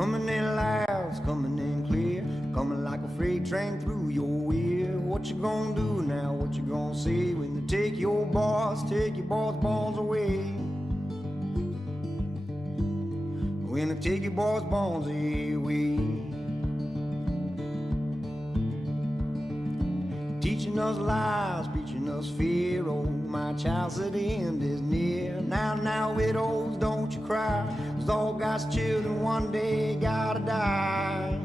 Coming in loud, coming in clear, coming like a freight train through your ear. What you gonna do now? What you gonna say when they take your boss bonds away? When they take your boss bonds away. Teaching us lies, preaching us fear. Oh, my child said the end is near. Now, widows, don't you cry, 'cause all God's children one day gotta die.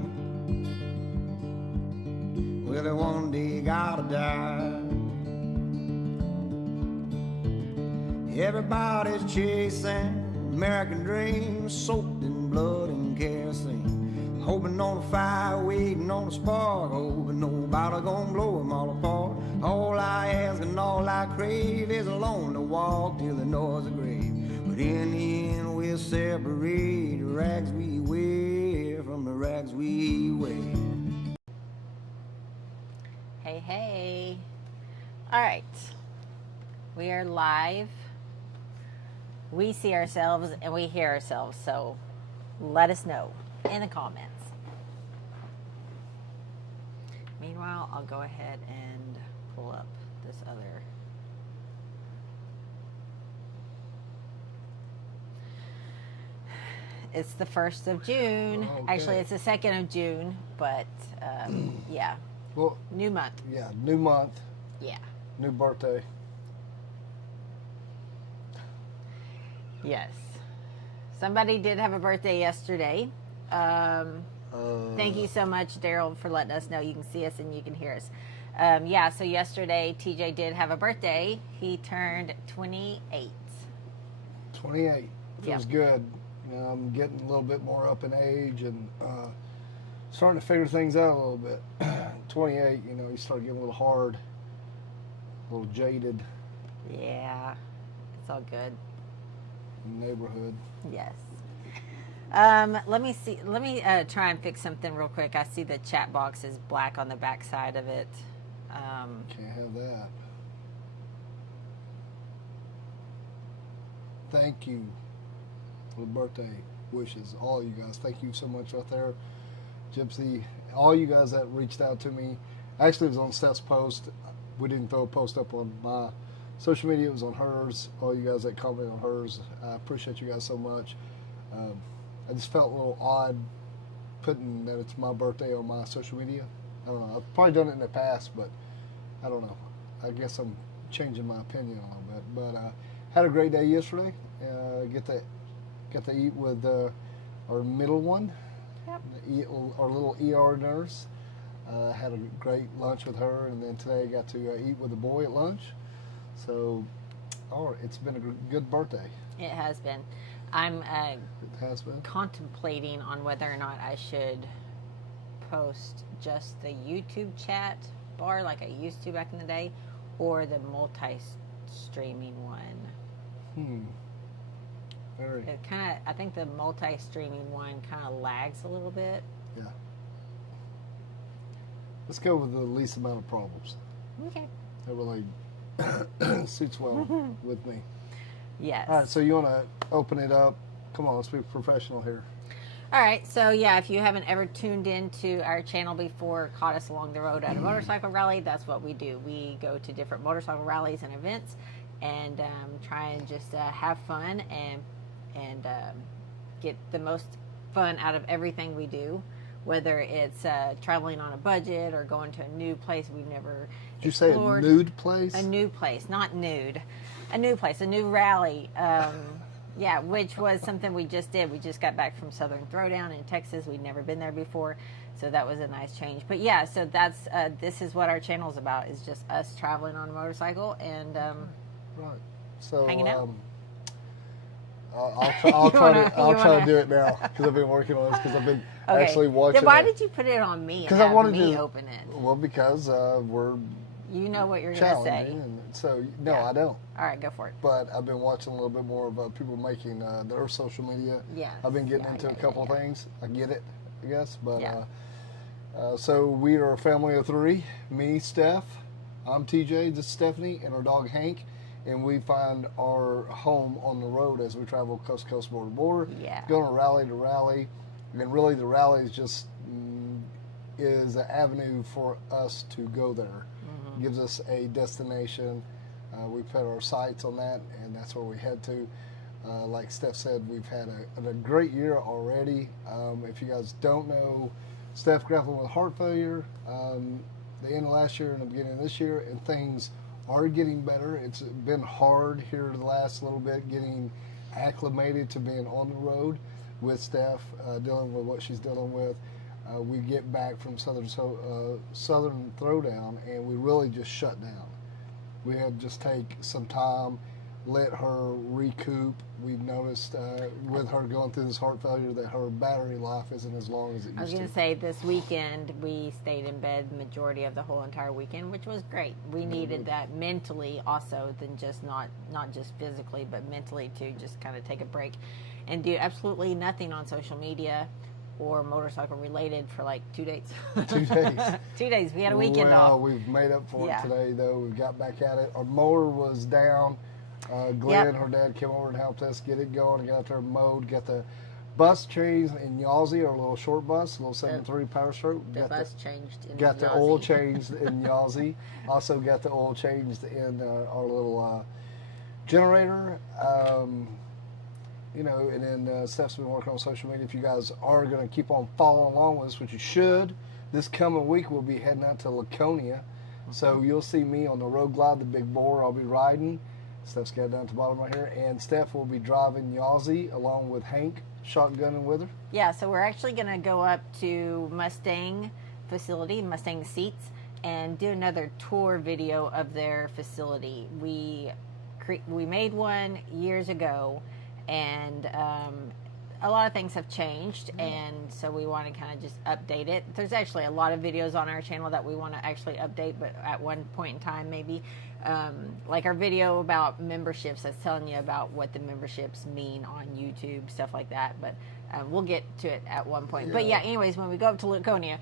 Well, they one day gotta die. Everybody's chasing American dreams, soaked in blood and kerosene. Hoping on a fire, waiting on a spark, hoping nobody gonna blow them all apart. All I ask and all I crave is alone to walk till the noise of grave. But in the end we'll separate the rags we wear from the rags we wear. Hey, hey. All right. We are live. We see ourselves and we hear ourselves, so let us know in the comments. Meanwhile, I'll go ahead and pull up this other. It's the 1st of June. Okay. Actually, it's the 2nd of June, but yeah. Well, new month. Yeah, new month. Yeah. New birthday. Yes. Somebody did have a birthday yesterday. Thank you so much, Daryl, for letting us know. You can see us and you can hear us. Yeah, so yesterday, TJ did have a birthday. He turned 28. 28. Feels Yep. good. You know, I'm getting a little bit more up in age and starting to figure things out a little bit. 28, you know, you start getting a little hard, a little jaded. Yeah, it's all good. In the neighborhood. Yes. Let me see. Let me try and fix something real quick. I see the chat box is black on the back side of it. Can't have that. Thank you for the birthday wishes, all you guys. Thank you so much right there. Gypsy, all you guys that reached out to me. Actually, it was on Steph's post. We didn't throw a post up on my social media. It was on hers. All you guys that commented on hers. I appreciate you guys so much. I just felt a little odd putting that it's my birthday on my social media. I don't know. I've probably done it in the past, but I don't know. I guess I'm changing my opinion a little bit. But had a great day yesterday. Got to eat with our middle one. Yep. Our little ER nurse. Had a great lunch with her, and then today I got to eat with the boy at lunch. So, it's been a good birthday. It has been. I'm It has been. contemplating on whether or not I should post just the YouTube chat bar like I used to back in the day, or the multi-streaming one. Very. It kind of, I think the multi-streaming one kind of lags a little bit. Yeah. Let's go with the least amount of problems. Okay. That really suits well with me. Yes. All right, so you want to open it up? Come on, let's be professional here. All right, so yeah, if you haven't ever tuned into our channel before, caught us along the road at a motorcycle rally, that's what we do. We go to different motorcycle rallies and events and try and just have fun and get the most fun out of everything we do, whether it's traveling on a budget or going to a new place we've never Did you say a nude place? A new place, not nude. A new place, a new rally. Yeah, which was something we just did. We just got back from Southern Throwdown in Texas. We'd never been there before, so that was a nice change. But yeah, so that's this is what our channel is about, is just us traveling on a motorcycle and right. So, hanging out. I'll try to do it now because I've been working on this because I've been actually watching. Then why did you put it on me? Because I wanted to to open it. Well, because we're. You know what you're going to say. And so no, Yeah. I don't. All right, go for it. But I've been watching a little bit more of people making their social media. Yeah. I've been getting into a couple of things. I get it, I guess. But Yeah. so we are a family of three. Me, Steph, I'm TJ, this is Stephanie, and our dog Hank. And we find our home on the road as we travel coast to coast, border to border. Yeah. Going rally to rally. And really, the rally is just is an avenue for us to go there. Gives us a destination. We put our sights on that, and that's where we head to. Like Steph said, we've had a great year already. If you guys don't know, Steph grappled with heart failure the end of last year and the beginning of this year, and things are getting better. It's been hard here the last little bit, getting acclimated to being on the road with Steph, dealing with what she's dealing with. We get back from Southern Throwdown, and we really just shut down. We had to just take some time, let her recoup. We've noticed with her going through this heart failure that her battery life isn't as long as it used to. I was going to say, this weekend we stayed in bed the majority of the whole entire weekend, which was great. We needed that mentally also, than just not just physically, but mentally, to just kind of take a break and do absolutely nothing on social media or motorcycle related for like 2 days. 2 days. 2 days. We had a weekend off. We've made up for it today, though. We got back at it. Our mower was down. Glenn, her dad, came over and helped us get it going. Got out there mowed. Got the bus changed in Yazzie, our little short bus, little 7.3 Power Stroke. The bus changed in Got Yazzie. the oil changed in Yazzie. Also got the oil changed in our little generator. And then Steph's been working on social media. If you guys are going to keep on following along with us, which you should, this coming week we'll be heading out to Laconia. So you'll see me on the Road Glide, the big bore. I'll be riding. Steph's got it down at the bottom right here. And Steph will be driving Yazzie along with Hank, shotgunning with her. Yeah, so we're actually going to go up to Mustang facility, Mustang Seats, and do another tour video of their facility. We made one years ago, and a lot of things have changed, and so we want to kind of just update it. There's actually a lot of videos on our channel that we want to actually update, but at one point in time, maybe. Like our video about memberships, that's telling you about what the memberships mean on YouTube, stuff like that. But we'll get to it at one point. But yeah, anyways, when we go up to Laconia,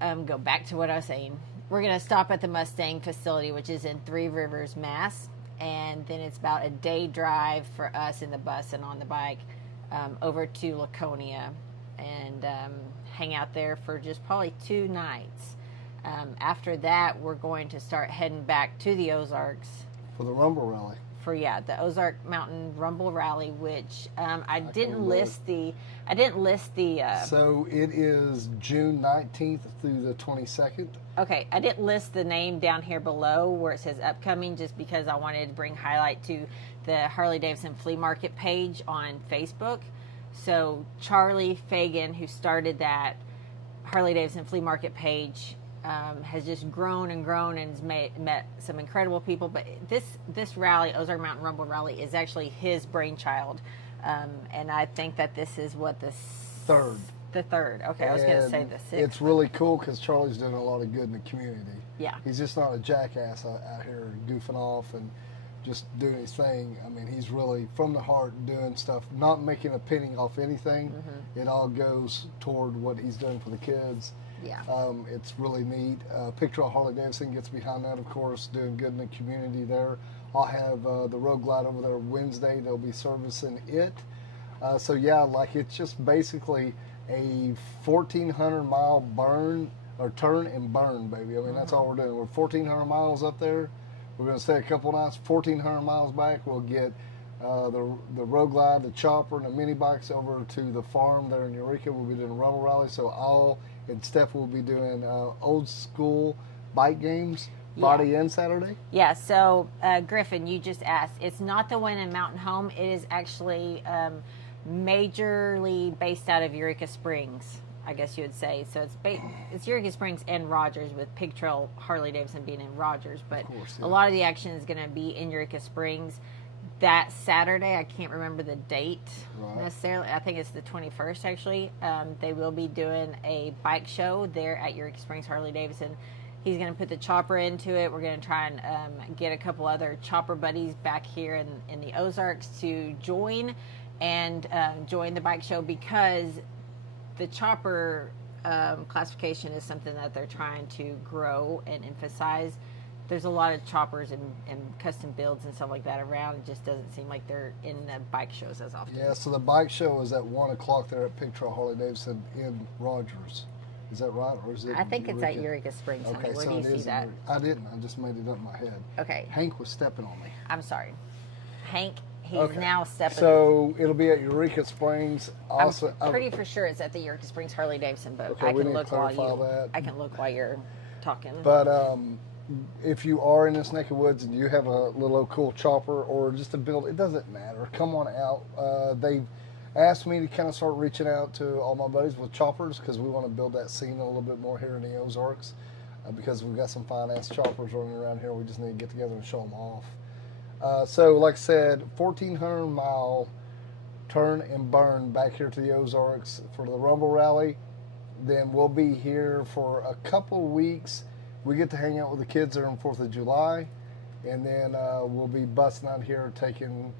go back to what I was saying. We're going to stop at the Mustang facility, which is in Three Rivers, Mass. And then it's about a day drive for us in the bus and on the bike over to Laconia, and hang out there for just probably 2 nights. After that, we're going to start heading back to the Ozarks for the Rumble Rally. The Ozark Mountain Rumble Rally, which I didn't list the. So it is June 19th through the 22nd. Okay, I didn't list the name down here below where it says upcoming, just because I wanted to bring highlight to the Harley-Davidson Flea Market page on Facebook. So Charlie Fagan, who started that Harley-Davidson Flea Market page, has just grown and grown and has met some incredible people. But this rally, Ozark Mountain Rumble Rally, is actually his brainchild. And I think that this is what the third. The third. Okay, I was going to say the sixth. It's really cool because Charlie's doing a lot of good in the community. Yeah. He's just not a jackass out here goofing off and just doing his thing. I mean, he's really from the heart doing stuff, not making a penny off anything. Mm-hmm. It all goes toward what he's doing for the kids. Yeah. It's really neat. Picture of Harley-Davidson gets behind that, of course, doing good in the community there. I'll have the Road Glide over there Wednesday. They'll be servicing it. So, yeah, like it's just basically a 1,400-mile burn or turn and burn, baby. I mean, that's all we're doing. We're 1,400 miles up there. We're going to stay a couple nights. 1,400 miles back, we'll get the Road Glide, the chopper, and the mini bikes over to the farm there in Eureka. We'll be doing a Rumble Rally. So and Steph will be doing old school bike games Friday and Saturday. Yeah. So Griffin, you just asked. It's not the one in Mountain Home. It is actually majorly based out of Eureka Springs, I guess you would say. So it's Eureka Springs and Rogers, with Pig Trail Harley-Davidson being in Rogers. But a lot of the action is going to be in Eureka Springs. That Saturday, I can't remember the date necessarily. I think it's the 21st, actually. They will be doing a bike show there at Eureka Springs Harley-Davidson. He's going to put the chopper into it. We're going to try and get a couple other chopper buddies back here in the Ozarks to join the bike show, because the chopper classification is something that they're trying to grow and emphasize. there's a lot of choppers and custom builds and stuff like that around. It just doesn't seem like they're in the bike shows as often. Yeah, so the bike show is at 1 o'clock there at Pig Trail Harley-Davidson in Rogers. Is that right? Or is it I think it's at Eureka Springs, honey. Okay, Where so do you it see is that? I didn't. I just made it up in my head. Okay. Hank was stepping on me. I'm sorry. Hank, he's Okay. now stepping. So it'll be at Eureka Springs. Also, I'm pretty for sure it's at the Eureka Springs Harley-Davidson, but Okay, I we can need to look while clarify that. I can look while you're talking. But if you are in this neck of woods and you have a little cool chopper or just a build, it doesn't matter. Come on out. They've asked me to kind of start reaching out to all my buddies with choppers because we want to build that scene a little bit more here in the Ozarks because we've got some fine-ass choppers running around here. We just need to get together and show them off. So, like I said, 1,400-mile turn and burn back here to the Ozarks for the Rumble Rally. Then we'll be here for a couple weeks. We get to hang out with the kids there on 4th of July. And then we'll be busting out here taking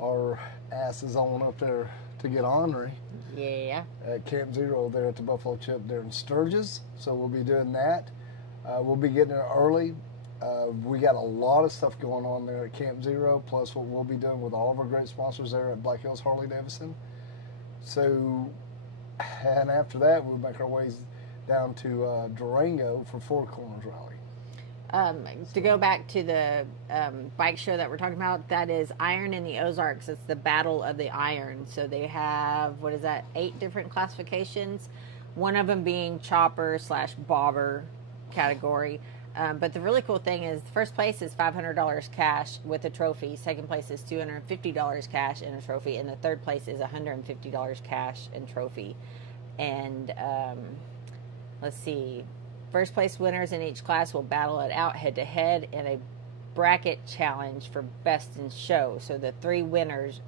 our asses on up there to get ornery Yeah. at Camp Zero there at the Buffalo Chip there in Sturgis. So we'll be doing that. We'll be getting there early. We got a lot of stuff going on there at Camp Zero, plus what we'll be doing with all of our great sponsors there at Black Hills Harley-Davidson. So, and after that, we'll make our ways down to Durango for Four Corners Rally. To go back to the bike show that we're talking about, that is Iron in the Ozarks. It's the Battle of the Iron. So they have, 8 different classifications. One of them being chopper / bobber category. But the really cool thing is, first place is $500 cash with a trophy. Second place is $250 cash and a trophy. And the third place is $150 cash and trophy. And let's see. First place winners in each class will battle it out head-to-head in a bracket challenge for best in show. So the 3 winners,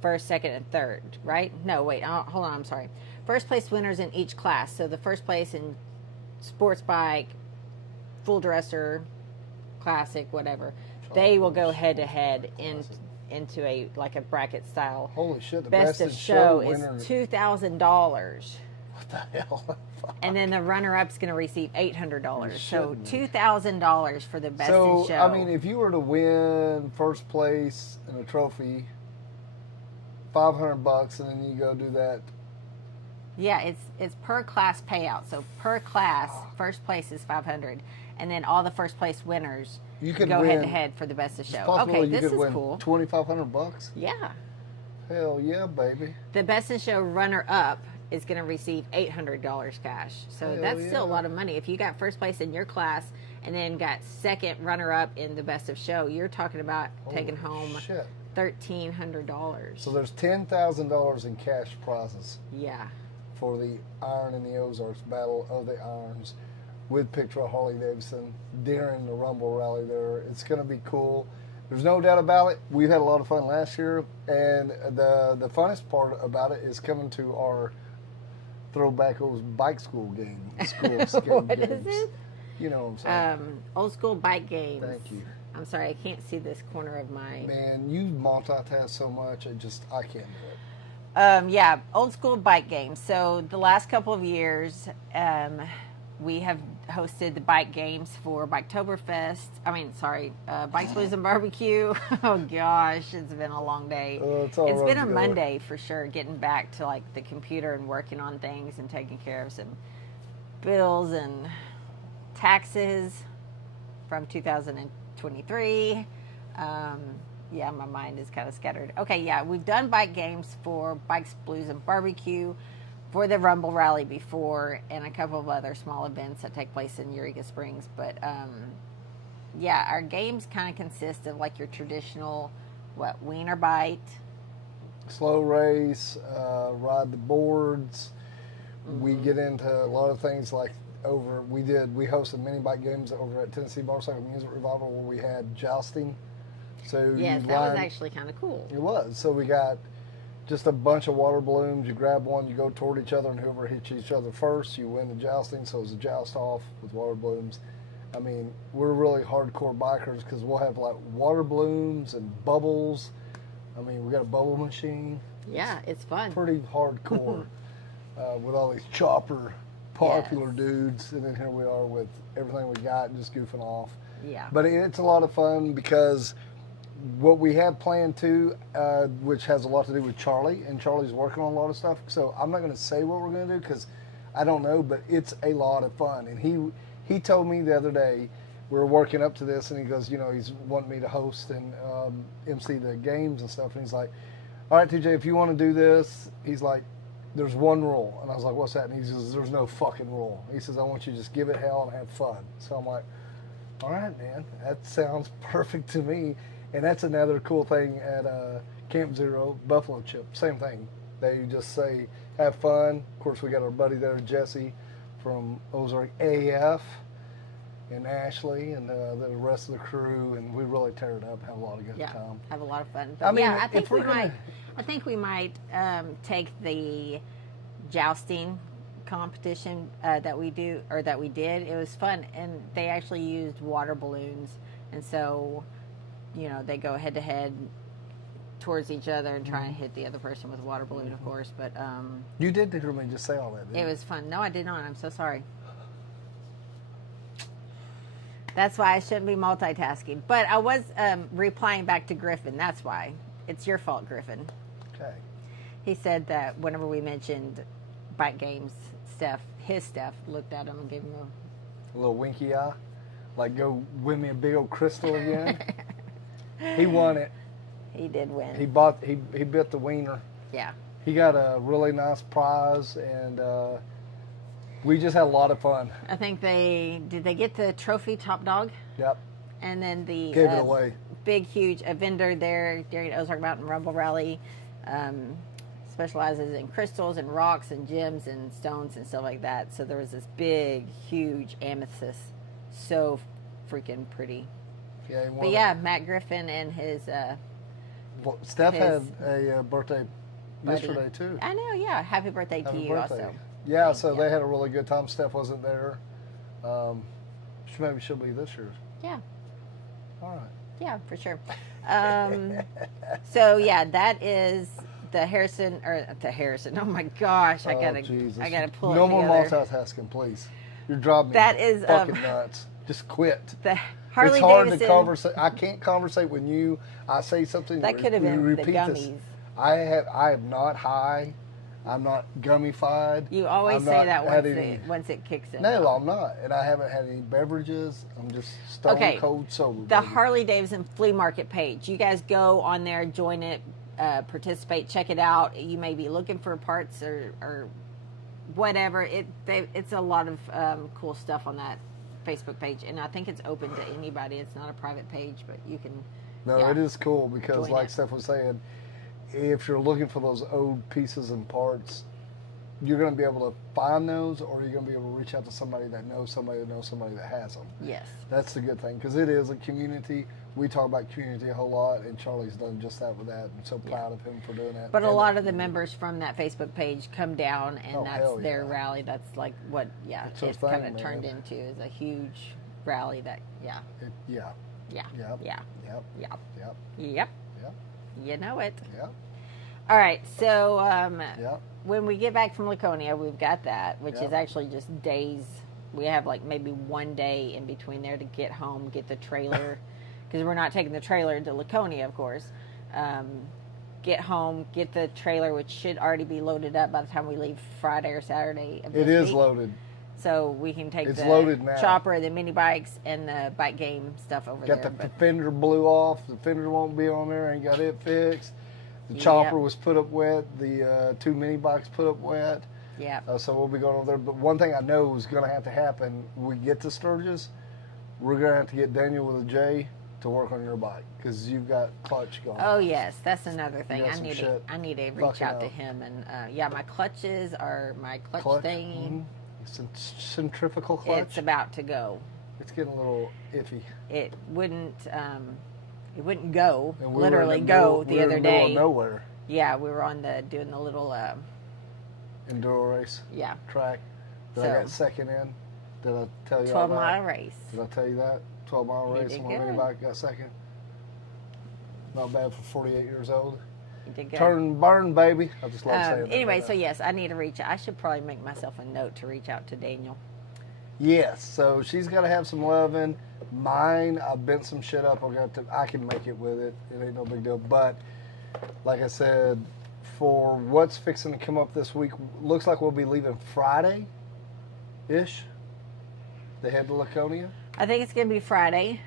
first, second, and third, right? No, wait, hold on, I'm sorry. First place winners in each class. So the first place in sports bike, full dresser, classic, whatever, they will go head-to-head into a bracket style. Holy shit, the best of show is $2,000. What the hell? And then the runner-up's going to receive $800. So $2,000 for the best in show. I mean, if you were to win first place in a trophy, $500, and then you go do that. Yeah, it's per class payout. So per class, first place is $500, and then all the first place winners You could go win, head-to-head for the best of show. Okay, Okay, this is win cool. $2,500. Yeah. Hell yeah, baby. The best in show runner-up is going to receive $800 cash. So Hell that's yeah. still a lot of money. If you got first place in your class and then got second runner-up in the best of show, you're talking about taking home Shit. $1,300. So there's $10,000 in cash prizes Yeah. for the Iron in the Ozarks Battle of the Irons with Picture Harley-Davidson during the Rumble Rally there. It's going to be cool. There's no doubt about it. We've had a lot of fun last year, and the funnest part about it is coming to our throwback old bike school game. What games. is it? You know what I'm saying? Old school bike games. Thank you. I'm sorry, I can't see this corner of my... Man, you multitask so much, I can't do it. Yeah, old school bike games. So the last couple of years, we have hosted the bike games for Biketoberfest. Bikes, Blues, and Barbecue. Oh gosh, it's been a long day. It's all It's run been a together. Monday for sure, getting back to the computer and working on things and taking care of some bills and taxes from 2023. Yeah, my mind is kind of scattered. Okay, yeah, we've done bike games for Bikes, Blues, and Barbecue, for the Rumble Rally before, and a couple of other small events that take place in Eureka Springs. But, yeah, our games kind of consist of your traditional, wiener bite. Slow race, ride the boards. We get into a lot of things we hosted mini bike games over at Tennessee Motorcycle Music Revival where we had jousting. So Yes, that was actually kind of cool. It was. So we got just a bunch of water balloons. You grab one, you go toward each other, and whoever hits each other first, you win the jousting. So it's a joust off with water balloons. I mean, we're really hardcore bikers because we'll have water balloons and bubbles. I mean, we got a bubble machine. Yeah, it's fun. Pretty hardcore with all these chopper popular Yes. dudes. And then here we are with everything we got and just goofing off. Yeah. But it's a lot of fun because what we have planned too, which has a lot to do with Charlie, and Charlie's working on a lot of stuff. So I'm not going to say what we're going to do because I don't know, but it's a lot of fun. And he told me the other day, we were working up to this, and he goes, he's wanting me to host and MC the games and stuff. And he's like, all right, TJ, if you want to do this, he's like, there's one rule. And I was like, what's that? And he says, there's no fucking rule. He says, I want you to just give it hell and have fun. So I'm like, all right, man, that sounds perfect to me. And that's another cool thing at Camp Zero, Buffalo Chip. Same thing. They just say, have fun. Of course, we got our buddy there, Jesse, from Ozark AF, and Ashley, and the rest of the crew, and we really tear it up, have a lot of good time. Have a lot of fun. But I mean, I think we might take the jousting competition that we did. It was fun, and they actually used water balloons, and so they go head to head towards each other and try and hit the other person with a water balloon, of course. But you did hear me just say all that, didn't you? It was fun. No, I did not. I'm so sorry. That's why I shouldn't be multitasking. But I was replying back to Griffin. That's why. It's your fault, Griffin. Okay. He said that whenever we mentioned bike games stuff, his stuff, looked at him and gave him a little winky eye. Like, go win me a big old crystal again. He won it. He did win. He bit the wiener. Yeah. He got a really nice prize, and we just had a lot of fun. I think did they get the trophy top dog? Yep. And then the gave it away. Big, huge vendor there during Ozark Mountain Rumble Rally specializes in crystals and rocks and gems and stones and stuff like that. So there was this big, huge amethyst, so freaking pretty. Yeah, but yeah, Matt Griffin and his. Steph had a birthday yesterday too. I know. Yeah, happy birthday to you also. Yeah, so they had a really good time. Steph wasn't there. Maybe she'll be this year. Yeah. All right. Yeah, for sure. So yeah, that is the Harrison. Oh my gosh, I gotta pull it together. No more multitasking, please. You're driving me fucking nuts. Just quit. The Harley it's hard Davidson. to conversate. I can't conversate when I say something. That could have been the gummies. This. I am not high. I'm not gummified. You always say that once it kicks in. No, I'm not. And I haven't had any beverages. I'm just stone cold sober. The Harley-Davidson flea market page. You guys go on there, join it, participate, check it out. You may be looking for parts or whatever. It's a lot of cool stuff on that Facebook page. And I think it's open to anybody. It's not a private page, but you can... No, it is cool because like Steph was saying, if you're looking for those old pieces and parts, you're going to be able to find those, or you're going to be able to reach out to somebody that knows somebody that has them. Yes. That's the good thing, because it is a community. We talk about community a whole lot, and Charlie's done just that with that. I'm so proud of him for doing that. But a lot of the members from that Facebook page come down, and that's their rally. That's like what, it's kind of turned into is a huge rally that, Yep. You know it. Yep. All right, so when we get back from Laconia, we've got that, which is actually just days. We have like maybe one day in between there to get home, get the trailer, because we're not taking the trailer to Laconia, of course. Get home, get the trailer, which should already be loaded up by the time we leave Friday or Saturday of this week. It is week. loaded. So we can take the chopper, the mini bikes, and the bike game stuff over there. Got the fender blew off. The fender won't be on there. Ain't got it fixed. The chopper was put up wet. The 2 mini bikes put up wet. Yeah. So we'll be going over there. But one thing I know is going to have to happen when we get to Sturgis, we're going to have to get Daniel with a J to work on your bike because you've got clutch going. Oh yes, that's another thing. I need to reach out to him and my clutches are my clutch thing. Centrifugal clutch. It's about to go. It's getting a little iffy. It wouldn't go. Literally go the other day. Nowhere. Yeah, we were on doing the little enduro race. Yeah. Track. I got second in. Did I tell you 12-mile race. Did I tell you that? 12-mile race. My mini bike got second. Not bad for 48 years old. You did good. Turn and burn, baby. I just love saying that. Anyway, so yes, I need to reach out. I should probably make myself a note to reach out to Daniel Yes, so she's got to have some loving. Mine, I bent some shit up. I can make it with it. It ain't no big deal. But like I said, for what's fixing to come up this week, looks like we'll be leaving Friday-ish. They head to Laconia. I think it's going to be Friday.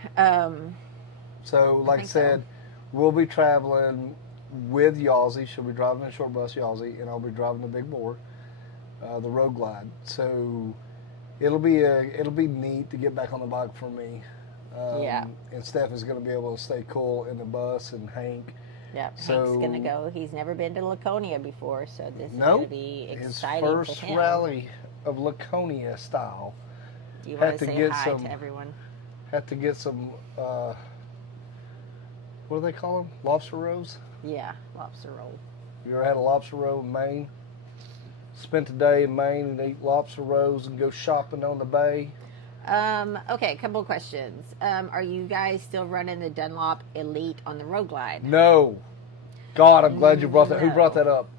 So, like I said, we'll be traveling with Yawzy. She'll be driving the short bus, Yawzy, and I'll be driving the big bore, the Road Glide. So it'll be neat to get back on the bike for me. Yeah. And Steph is going to be able to stay cool in the bus, and Hank. Yeah, So, Hank's going to go. He's never been to Laconia before, so this is nope, going to be his exciting first for him. rally of Laconia style. Do you want Had to to say get hi some- to everyone? Had to get some, what do they call them? Lobster rolls? Yeah, lobster roll. You ever had a lobster roll in Maine? Spent a day in Maine and eat lobster rolls and go shopping on the bay? Okay, a couple of questions. Are you guys still running the Dunlop Elite on the Road Glide? No. God, I'm glad you brought that. Who No. brought that up?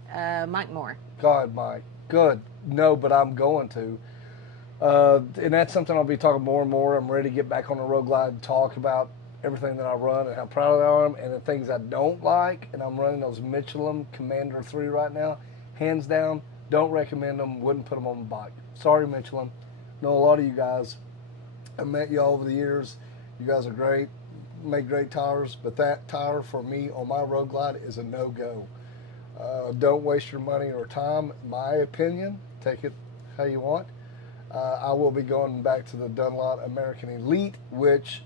Mike Moore. God, Mike. Good. No, but I'm going to. And that's something I'll be talking more and more. I'm ready to get back on the Road Glide and talk about everything that I run and how proud I am and the things I don't like. And I'm running those Michelin Commander 3 right now. Hands down, don't recommend them. Wouldn't put them on the bike. Sorry, Michelin. Know a lot of you guys. I met you all over the years. You guys are great. Make great tires. But that tire for me on my Road Glide is a no-go. Don't waste your money or time. My opinion. Take it how you want. I will be going back to the Dunlop American Elite, which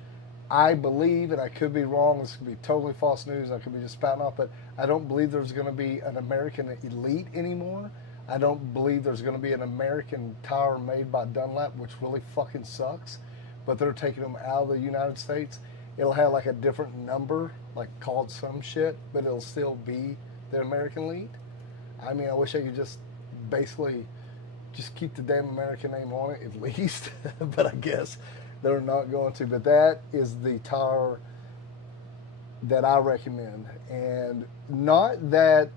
I believe, and I could be wrong, this could be totally false news, I could be just spouting off, but I don't believe there's going to be an American Elite anymore. I don't believe there's going to be an American tire made by Dunlop, which really fucking sucks, but they're taking them out of the United States. It'll have like a different number, like called some shit, but it'll still be the American Elite. I mean, I wish I could just basically just keep the damn American name on it at least, but I guess they're not going to. But that is the tire that I recommend. And not that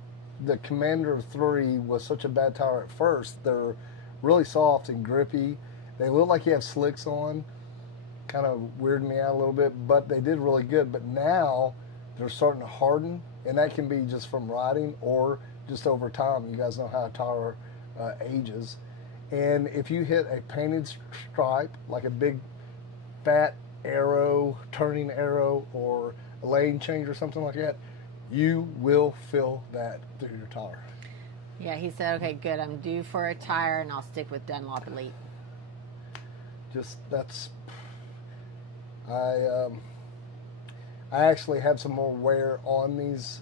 the Commander 3 was such a bad tire at first. They're really soft and grippy. They look like you have slicks on. Kind of weirded me out a little bit, but they did really good. But now they're starting to harden, and that can be just from riding or just over time. You guys know how a tire ages. And if you hit a painted stripe, like a big fat arrow, turning arrow, or a lane change or something like that, you will feel that through your tire. Yeah, he said, okay, good, I'm due for a tire, and I'll stick with Dunlop Elite. Just, that's, I actually have some more wear on these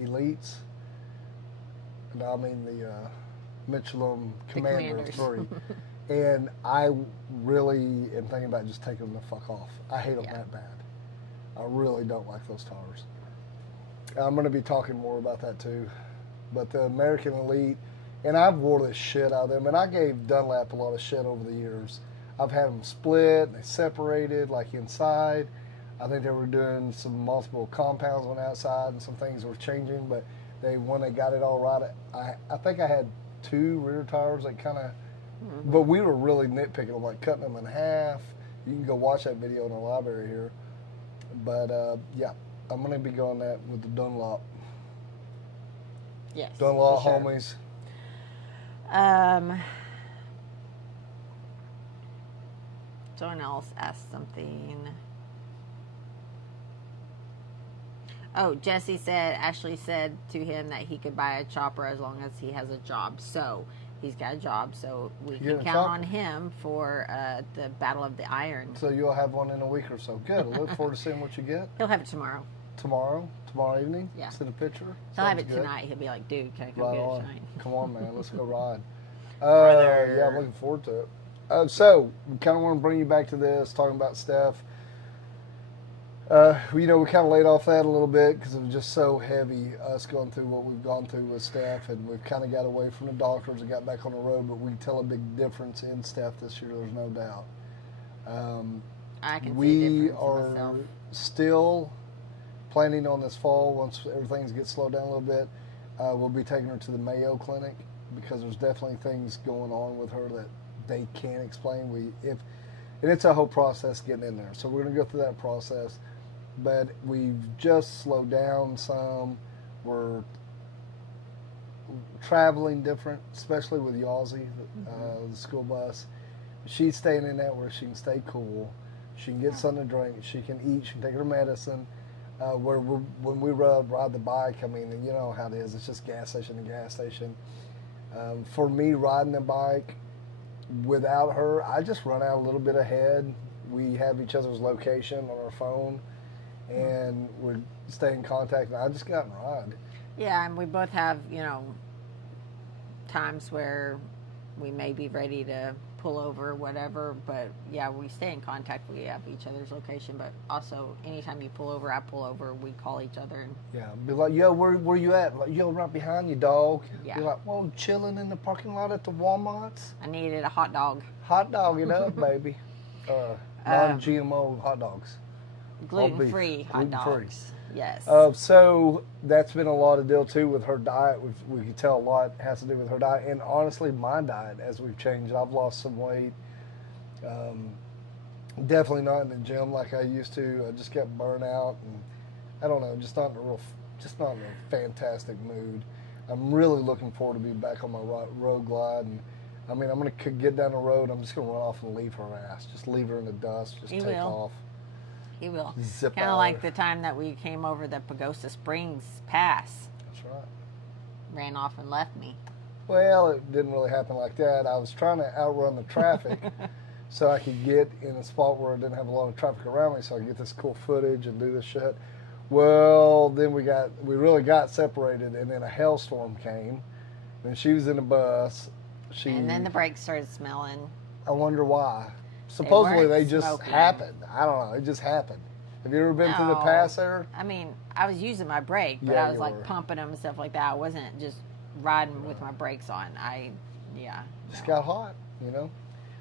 Elites. No, I mean the Michelin Commander 3. And I really am thinking about just taking them the fuck off. I hate them that bad. I really don't like those tires. I'm going to be talking more about that too. But the American Elite, and I've wore this shit out of them, and I gave Dunlop a lot of shit over the years. I've had them split, they separated, like inside. I think they were doing some multiple compounds on the outside, and some things were changing, but when they got it all right, I think I had 2 rear tires that kind of, but we were really nitpicking them, like cutting them in half. You can go watch that video in the library here. But yeah, I'm going to be going that with the Dunlop. Yes. Dunlop for sure. homies. Someone else asked something. Oh, Jesse said, Ashley said to him that he could buy a chopper as long as he has a job. So he's got a job, so we can count on him for the Battle of the Iron. So you'll have one in a week or so. Good. I look forward to seeing what you get. He'll have it tomorrow. Tomorrow evening? Yeah. Send a picture? He'll have Sounds it good. tonight. He'll be like, dude, can I come Right get on. it tonight? Come on, man. Let's go ride. Brother. Yeah, I'm looking forward to it. So, we kind of want to bring you back to this, talking about Steph. We kind of laid off that a little bit because it was just so heavy, us going through what we've gone through with Steph, and we've kind of got away from the doctors and got back on the road, but we can tell a big difference in Steph this year, there's no doubt. I can see a We difference in are myself. still planning on this fall, once everything gets slowed down a little bit, we'll be taking her to the Mayo Clinic because there's definitely things going on with her that they can't explain. And it's a whole process getting in there. So we're going to go through that process. But we've just slowed down some. We're traveling different, especially with Yawsey, the school bus. She's staying in that where she can stay cool. She can get something to drink. She can eat. She can take her medicine. When we ride the bike, I mean, you know how it is. It's just gas station to gas station. For me, riding the bike without her, I just run out a little bit ahead. We have each other's location on our phone, and we stay in contact. And I just got in a ride. Yeah, and we both have, times where we may be ready to pull over, whatever. But yeah, we stay in contact. We have each other's location. But also, anytime you pull over, I pull over. We call each other. And yeah, be like, yo, where you at? Like, yo, right behind you, dog. Yeah. Be like, well, chilling in the parking lot at the Walmarts. I needed a hot dog. Hot dog it up, baby. Non-GMO hot dogs. Gluten-free hot Gluten-free. dogs. Yes. So that's been a lot of deal too with her diet. We can tell a lot has to do with her diet, and honestly, my diet as we've changed. I've lost some weight. Definitely not in the gym like I used to. I just kept burnt out, and I don't know, just not in a fantastic mood. I'm really looking forward to being back on my road glide, and I mean, I'm gonna get down the road. I'm just gonna run off and leave her ass. Just leave her in the dust. Just You take will. off. He will. Zip Kind of out. like the time that we came over the Pagosa Springs Pass. That's right. Ran off and left me. Well, it didn't really happen like that. I was trying to outrun the traffic so I could get in a spot where I didn't have a lot of traffic around me, so I could get this cool footage and do this shit. Well, then we really got separated, and then a hailstorm came, and she was in the bus. And then the brakes started smelling. I wonder why. Supposedly they weren't just smoking. happened. I don't know. It just happened. Have you ever been to the No. pass there? I mean, I was using my brake, but Yeah, I was you like were. pumping them and stuff like that. I wasn't just riding with my brakes on. Just got hot,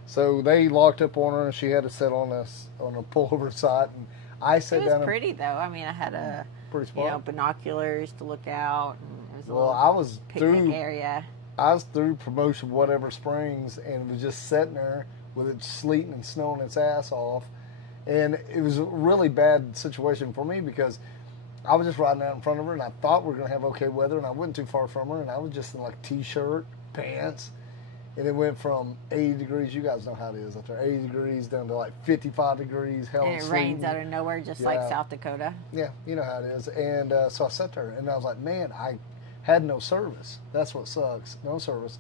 So they locked up on her, and she had to sit on a pullover site, and I sat It was down. pretty though. I mean, I had Pretty smart. binoculars to look out, and it was a Well, little I was picnic through. area. I was through promotion, whatever Springs, and was just sitting there with it sleeting and snowing its ass off. And it was a really bad situation for me because I was just riding out in front of her, and I thought we were going to have okay weather, and I wasn't too far from her, and I was just in like t-shirt, pants, and it went from 80 degrees, you guys know how it is up there, 80 degrees down to like 55 degrees, hell, And it rains out of nowhere, just like South Dakota. Yeah, you know how it is. And so I sat there, and I was like, man, I had no service. That's what sucks, no service.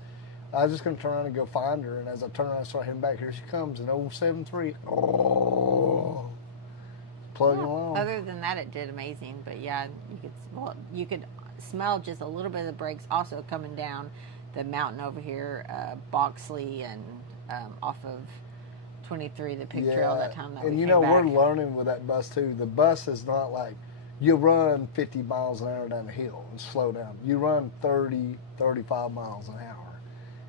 I was just going to turn around and go find her, and as I turn around and start heading back, here she comes, an 073. Oh, plugging along. Other than that, it did amazing. But yeah, you could smell just a little bit of the brakes also coming down the mountain over here, Boxley, and off of 23, the pig trail that time that and we you came know, back. we're learning with that bus too. The bus is not like you run 50 miles an hour down the hill and slow down. You run 30, 35 miles an hour,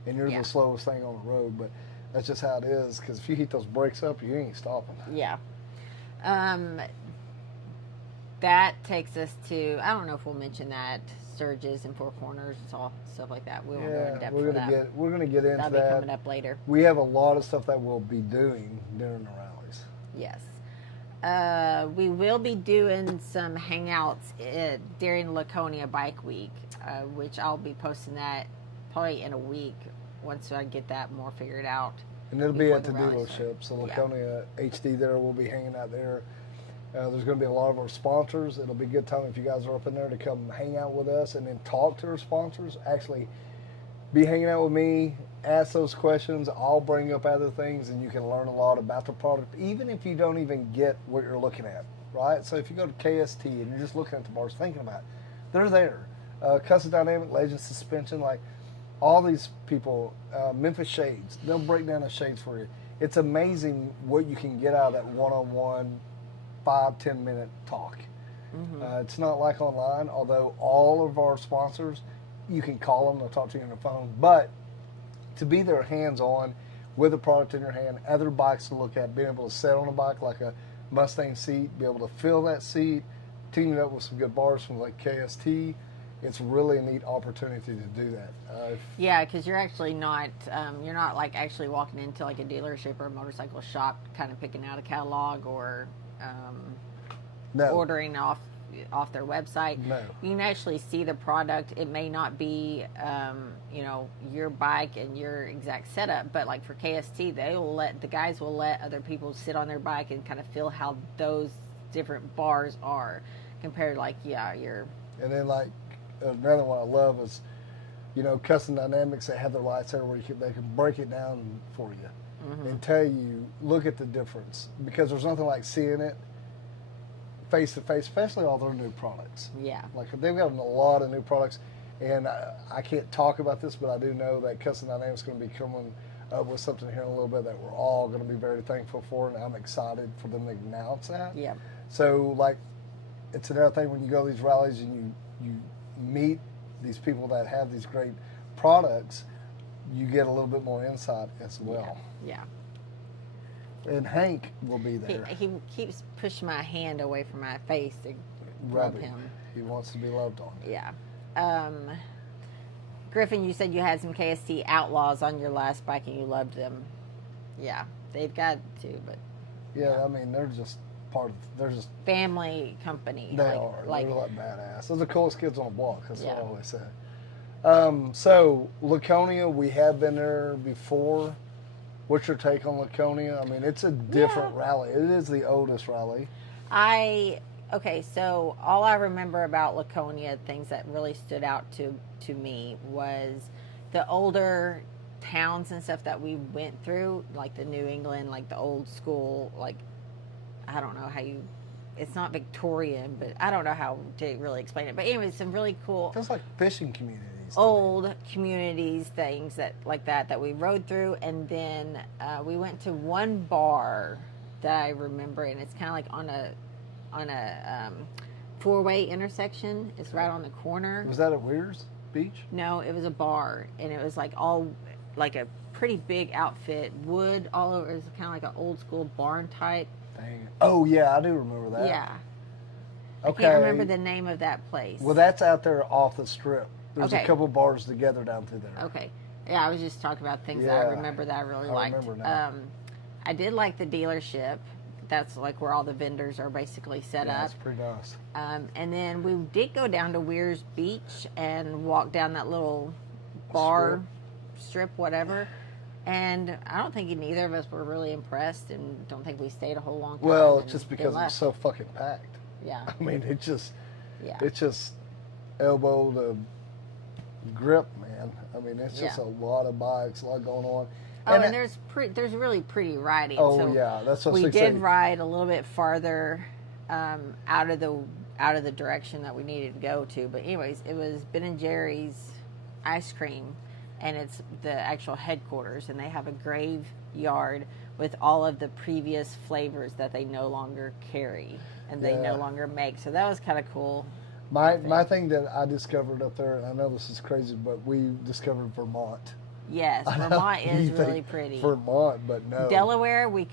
and you're Yeah. the slowest thing on the road. But that's just how it is, because if you heat those brakes up, you ain't stopping. Yeah. That takes us to, I don't know if we'll mention that, Sturgis and Four Corners, it's all stuff like that. We won't go in depth we're for gonna that. we're gonna get into That'll that. be coming up later. We have a lot of stuff that we'll be doing during the rallies. Yes. We will be doing some hangouts during Laconia Bike Week, which I'll be posting that probably in a week once I get that more figured out. And it'll be before at the rally starts. dealership. So Yeah. Laconia HD there, we'll be hanging out there. There's going to be a lot of our sponsors. It'll be a good time if you guys are up in there to come hang out with us and then talk to our sponsors. Actually, be hanging out with me, ask those questions. I'll bring up other things, and you can learn a lot about the product, even if you don't even get what you're looking at, right? So if you go to KST and you're just looking at the bars, thinking about it, they're there. Custom Dynamic, Legend Suspension, like all these people, Memphis Shades, they'll break down the shades for you. It's amazing what you can get out of that one-on-one 5-10 minute talk. It's not like online, although all of our sponsors, you can call them, they'll talk to you on the phone, but to be there hands-on with a product in your hand, other bikes to look at, being able to sit on a bike like a Mustang seat, be able to fill that seat, team it up with some good bars from like KST, it's really a neat opportunity to do that. Yeah, because you're actually not, you're not like actually walking into like a dealership or a motorcycle shop, kind of picking out a catalog or No. ordering off their website. No. You can actually see the product. It may not be, you know, your bike and your exact setup, but like for KST, the guys will let other people sit on their bike and kind of feel how those different bars are compared to like, your. And then like another one I love is, you know, Custom Dynamics. They have their lights there where they can break it down for you and tell you, look at the difference, because there's nothing like seeing it face to face, especially all their new products. Yeah. Like they've got a lot of new products, and I can't talk about this, but I do know that Custom Dynamics is going to be coming up with something here in a little bit that we're all going to be very thankful for, and I'm excited for them to announce that. Yeah. So like, it's another thing when you go to these rallies and you meet these people that have these great products, you get a little bit more insight as well. Yeah. And Hank will be there. He keeps pushing my hand away from my face to rub him. He wants to be loved on. Yeah. Griffin, you said you had some KST Outlaws on your last bike and you loved them. Yeah, they've got to, but yeah, I mean they're just they're just family company. They are. They're like badass. They're the coolest kids on the block. That's what I always say. So Laconia, we have been there before. What's your take on Laconia? I mean, it's a different rally. It is the oldest rally. Okay, so all I remember about Laconia, things that really stood out to me, was the older towns and stuff that we went through, like the New England, like the old school, like, I don't know how it's not Victorian, but I don't know how to really explain it. But anyway, some really cool. Feels like fishing communities. Old communities, things that we rode through, and then we went to one bar that I remember, and it's kind of like on a four-way intersection. It's right on the corner. Was that at Weir's Beach? No, it was a bar, and it was like all like a pretty big outfit, wood all over. It was kind of like an old school barn type. Dang. Oh yeah, I do remember that. Yeah. Okay. I can't remember the name of that place. Well, that's out there off the strip. There's Okay. a couple bars together down through there. Okay. Yeah, I was just talking about things that I remember that I really liked. Remember now. I did like the dealership. That's like where all the vendors are basically set up. That's pretty nice. And then we did go down to Weir's Beach and walk down that little bar, strip, whatever. And I don't think neither of us were really impressed, and don't think we stayed a whole long time. Well, just because it was so fucking packed. Yeah. I mean, it's just elbow to grip, man. I mean, it's just a lot of bikes, a lot going on. And there's really pretty riding. Oh so yeah, that's what we did ride a little bit farther out of the direction that we needed to go to. But anyways, it was Ben and Jerry's ice cream, and it's the actual headquarters, and they have a graveyard with all of the previous flavors that they no longer carry and they no longer make. So that was kind of cool. My thing that I discovered up there, and I know this is crazy, but we discovered Vermont. Yes, Vermont is really pretty. Vermont, but no. Delaware, it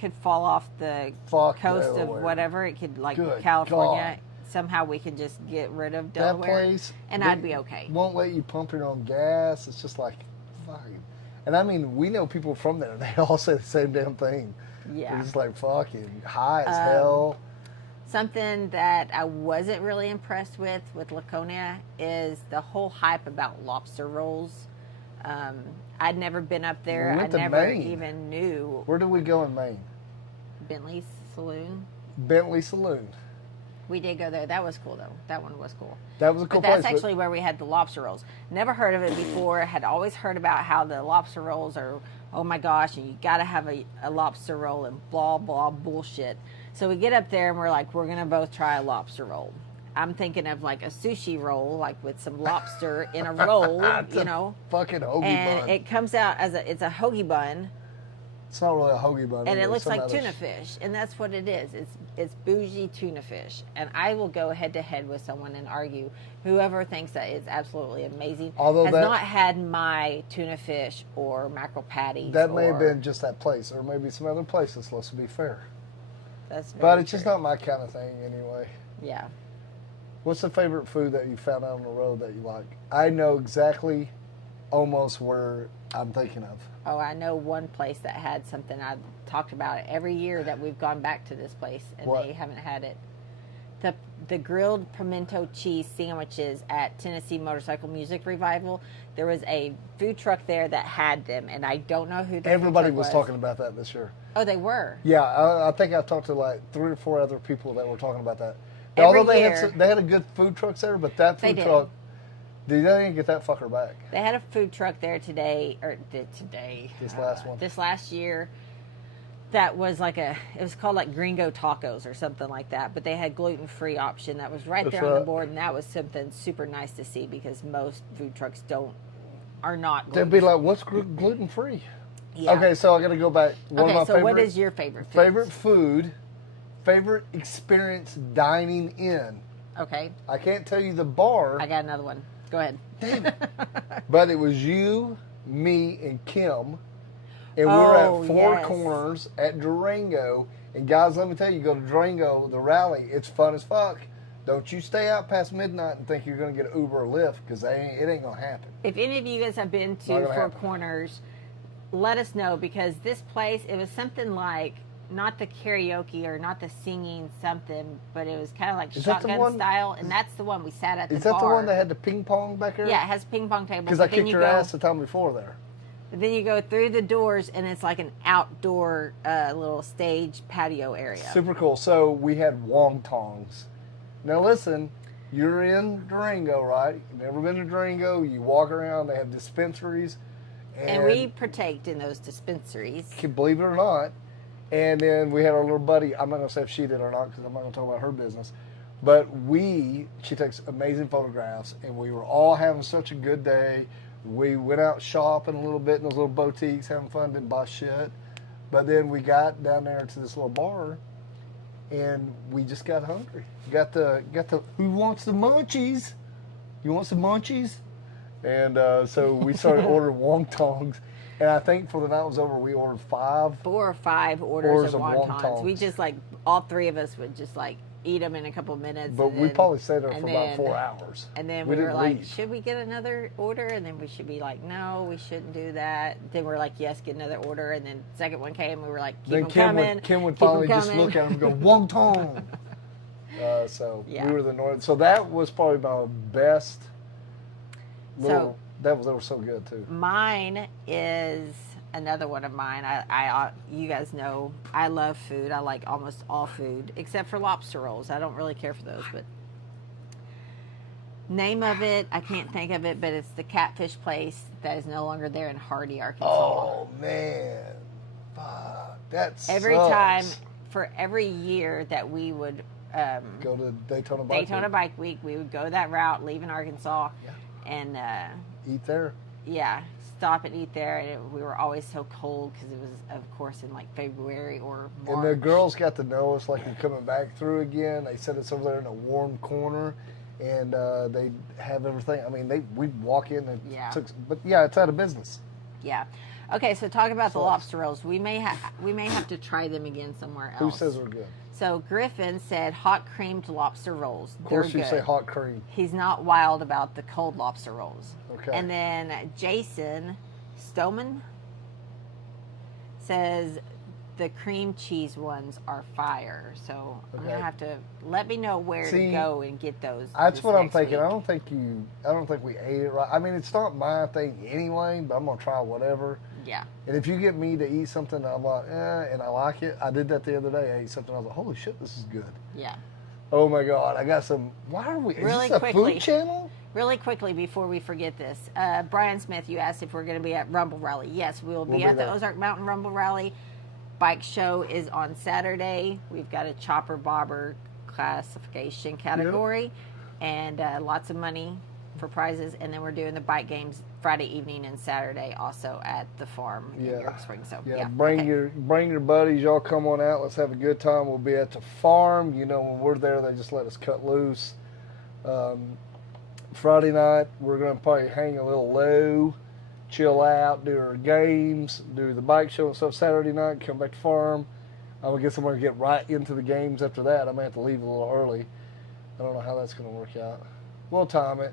could fall off the coast Delaware. of whatever. It could, like Good California. God. Somehow we could just get rid of Delaware. That place, and I'd be okay. Won't let you pump your own gas. It's just like, fucking. And I mean, we know people from there. They all say the same damn thing. Yeah. It's like fucking high as hell. Something that I wasn't really impressed with Laconia is the whole hype about lobster rolls. I'd never been up there. I never even knew. Where did we go in Maine? Bentley's Saloon. Bentley Saloon. We did go there. That was cool, though. That one was cool. That was a cool place. place. That's actually where we had the lobster rolls. Never heard of it before. Had always heard about how the lobster rolls are, oh my gosh, and you got to have a lobster roll and blah, blah, bullshit. So we get up there and we're like, we're going to both try a lobster roll. I'm thinking of like a sushi roll, like with some lobster in a roll, you know. Fucking hoagie and bun. it comes out as it's a hoagie bun. It's not really a hoagie bun. And it looks like tuna fish, and that's what it is. It's bougie tuna fish. And I will go head to head with someone and argue. Whoever thinks that is absolutely amazing has not had my tuna fish or mackerel patties. That may have been just that place, or maybe some other places, let's be fair. That's but it's just not my kind of thing anyway. Yeah. What's the favorite food that you found out on the road that you like? I know exactly almost where I'm thinking of. Oh, I know one place that had something. I've talked about it every year that we've gone back to this place, and What? they haven't had it. The grilled pimento cheese sandwiches at Tennessee Motorcycle Music Revival. There was a food truck there that had them, and I don't know who the Everybody food truck was talking about that this year. Oh, they were? Yeah, I think I talked to like 3 or 4 other people that were talking about that. Every Although they year. they had a good food trucks there, but that They food did. truck, they didn't get that fucker back. They had a food truck there today. This last year. That was it was called like Gringo Tacos or something like that. But they had gluten-free option that was right there on the board, and that was something super nice to see because most food trucks are not gluten-free. They'd be like, what's gluten-free? Yeah. Okay, so I got to go back. What is your favorite food? Favorite food, favorite experience dining in. Okay. I can't tell you the bar. I got another one. Go ahead. Damn it. But it was you, me, and Kim. And we were at Four Corners at Durango. And guys, let me tell you, go to Durango, the rally, it's fun as fuck. Don't you stay out past midnight and think you're going to get an Uber or Lyft, because it ain't going to happen. If any of you guys have been to Four Corners, let us know, because this place, it was something like, not the karaoke or not the singing something, but it was kind of like shotgun style, and that's the one we sat at the bar. Is that the one that had the ping pong back there? Yeah, it has ping pong tables. Because I kicked your ass the time before there. But then you go through the doors, and it's like an outdoor little stage patio area. Super cool. So we had wontons. Now listen, you're in Durango, right? You've never been to Durango. You walk around, they have dispensaries. And we partake in those dispensaries. Believe it or not. And then we had our little buddy. I'm not going to say if she did or not, because I'm not going to talk about her business. But she takes amazing photographs, and we were all having such a good day. We went out shopping a little bit in those little boutiques, having fun, didn't buy shit. But then we got down there to this little bar, and we just got hungry. Got the who wants the munchies? You want some munchies? And so we started ordering wontons. And I think before the night was over, we ordered 4 or 5 orders of wontons. We just all 3 of us would just eat them in a couple of minutes. But we probably stayed there for about 4 hours. And then we were like, should we get another order? And then we should be like, no, we shouldn't do that. Then we're like, yes, get another order. And then the second one came, we were like, keep them coming. Kim would finally just look at him and go, wonton. So we were the north. So that was probably my best. They were so good too. Mine is another one of mine. I you guys know I love food. I like almost all food except for lobster rolls. I don't really care for those, but name of it, I can't think of it, but it's the Catfish Place that is no longer there in Hardy, Arkansas. Oh man. Fuck. That's every time for every year that we would go to Daytona Bike Week, we would go that route, leaving Arkansas, and eat there. Yeah, stop and eat there, and we were always so cold because it was, of course, in February or March. And the girls got to know us like we're coming back through again. They said it's over there in a warm corner, and they have everything. I mean, we'd walk in and but it's out of business. Yeah. Okay, so talk about the lobster rolls. We may have to try them again somewhere else. Who says they're good? So Griffin said hot creamed lobster rolls. Of course you say hot cream. He's not wild about the cold lobster rolls. Okay. And then Jason Stoneman says the cream cheese ones are fire. So I'm gonna have to let me know where to go and get those. That's what I'm thinking. Week. I don't think we ate it right. I mean, it's not my thing anyway, but I'm gonna try whatever. Yeah. And if you get me to eat something, I'm like, and I like it. I did that the other day. I ate something. I was like, holy shit, this is good. Yeah. Oh my God, I got some. Why are we? Really is this quickly, a food channel? Really quickly before we forget this, Brian Smith, you asked if we're going to be at Rumble Rally. Yes, we'll be at the Ozark Mountain Rumble Rally. Bike show is on Saturday. We've got a chopper bobber classification category, and lots of money for prizes. And then we're doing the bike games Friday evening and Saturday also at the farm in York Springs. So bring your buddies. Y'all come on out. Let's have a good time. We'll be at the farm. You know, when we're there, they just let us cut loose. Friday night, we're going to probably hang a little low, chill out, do our games, do the bike show and stuff Saturday night, come back to farm. I guess I'm going to get right into the games after that. I may have to leave a little early. I don't know how that's going to work out. We'll time it.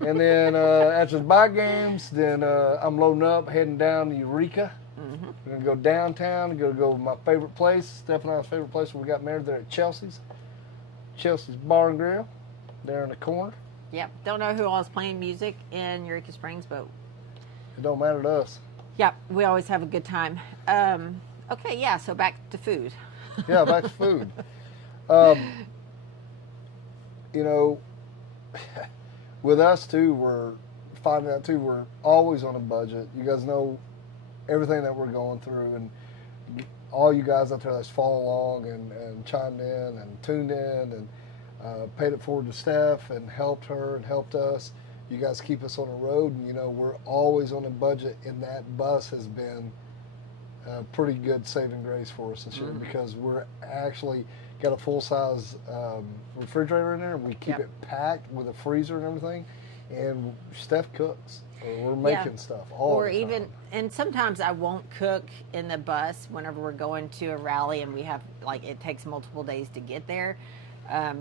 And then after the bike games, then I'm loading up, heading down to Eureka. Mm-hmm. We're going to go downtown, go to my favorite place, Steph and I's favorite place where we got married there at Chelsea's. Chelsea's Bar and Grill, there in the corner. Yep. Don't know who all is playing music in Eureka Springs, but It don't matter to us. yep, we always have a good time. Okay, yeah, so back to food. Yeah, back to food. You know, with us too, we're finding out too, we're always on a budget. You guys know everything that we're going through, and all you guys out there that's followed along and chimed in and tuned in and paid it forward to Steph and helped her and helped us. You guys keep us on the road, and you know we're always on a budget, and that bus has been a pretty good saving grace for us this year because we're actually got a full-size refrigerator in there. We keep it packed with a freezer and everything, and Steph cooks. Or we're making stuff all the time. And sometimes I won't cook in the bus whenever we're going to a rally and we have, like, it takes multiple days to get there.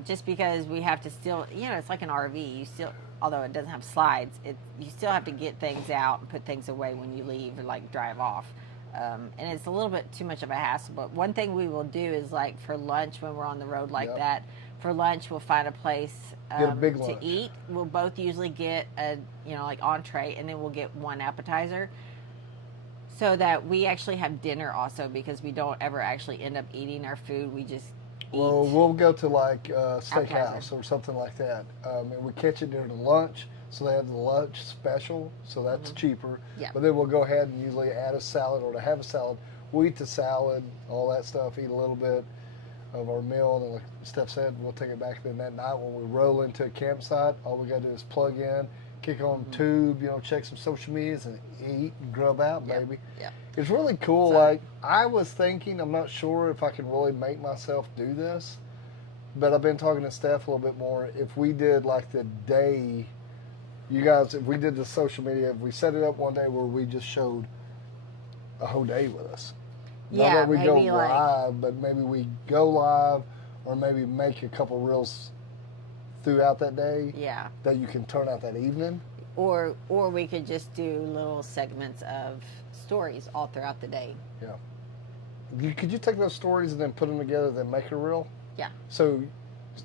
Just because we have to still, you know, it's like an RV. You still, although it doesn't have slides, you still have to get things out and put things away when you leave or, like, drive off. And it's a little bit too much of a hassle. But one thing we will do is, like, for lunch when we're on the road like that, for lunch we'll find a place get a big to lunch. eat. We'll both usually get a, you know, like entree, and then we'll get one appetizer, so that we actually have dinner also, because we don't ever actually end up eating our food. We just eat. Well, we'll go to like steakhouse Appetizer. or something like that, and we catch it during the lunch. So they have the lunch special, so that's cheaper. Yeah. But then we'll go ahead and usually add a salad, or to have a salad, we eat the salad, all that stuff, eat a little bit of our meal, and then like Steph said, we'll take it back. Then that night when we roll into a campsite, all we got to do is plug in, kick on tube, you know, check some social medias, and eat and grub out, baby. Yeah. It's really cool. So- Like, I was thinking, I'm not sure if I can really make myself do this, but I've been talking to Steph a little bit more. If we did like the day, you guys, if we did the social media, if we set it up one day where we just showed a whole day with us. Not that we go maybe like, live, but maybe we go live, or maybe make a couple reels throughout that day yeah, that you can turn out that evening. or we could just do little segments of stories all throughout the day. Yeah. Could you take those stories and then put them together, then make a reel? Yeah. So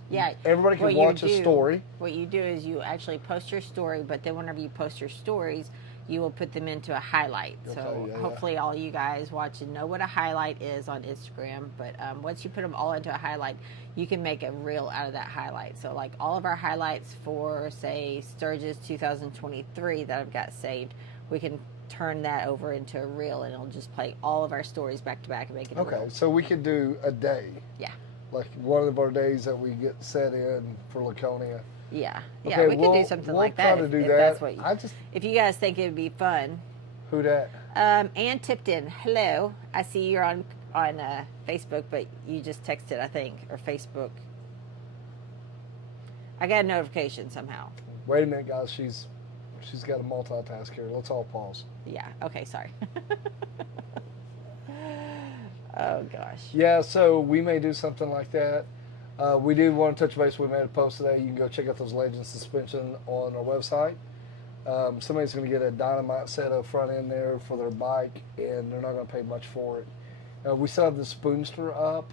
Yeah. everybody can What you watch a do- story. What you do is you actually post your story, but then whenever you post your stories, you will put them into a highlight. So Okay, yeah. hopefully all you guys watching know what a highlight is on Instagram. But once you put them all into a highlight, you can make a reel out of that highlight. So like all of our highlights for, say, Sturgis 2023 that I've got saved, we can turn that over into a reel, and it'll just play all of our stories back to back and make it a Okay, reel. so we could do a day. Yeah. Like one of our days that we get set in for Laconia. Yeah. Yeah, Okay, we could do something we'll like try that to if, do if that. that's what you, I just, if you guys think it would be fun. who that? Ann Tipton, hello. I see you're on Facebook, but you just texted, I think, or Facebook. I got a notification somehow. Wait a minute, guys. She's got a multitask here. Let's all pause. Yeah. Okay. Sorry. Oh gosh. Yeah, so we may do something like that. We do want to touch base. We made a post today. You can go check out those Legend suspension on our website. Somebody's going to get a dynamite set up front end there for their bike, and they're not going to pay much for it. We still have the Spoonster up,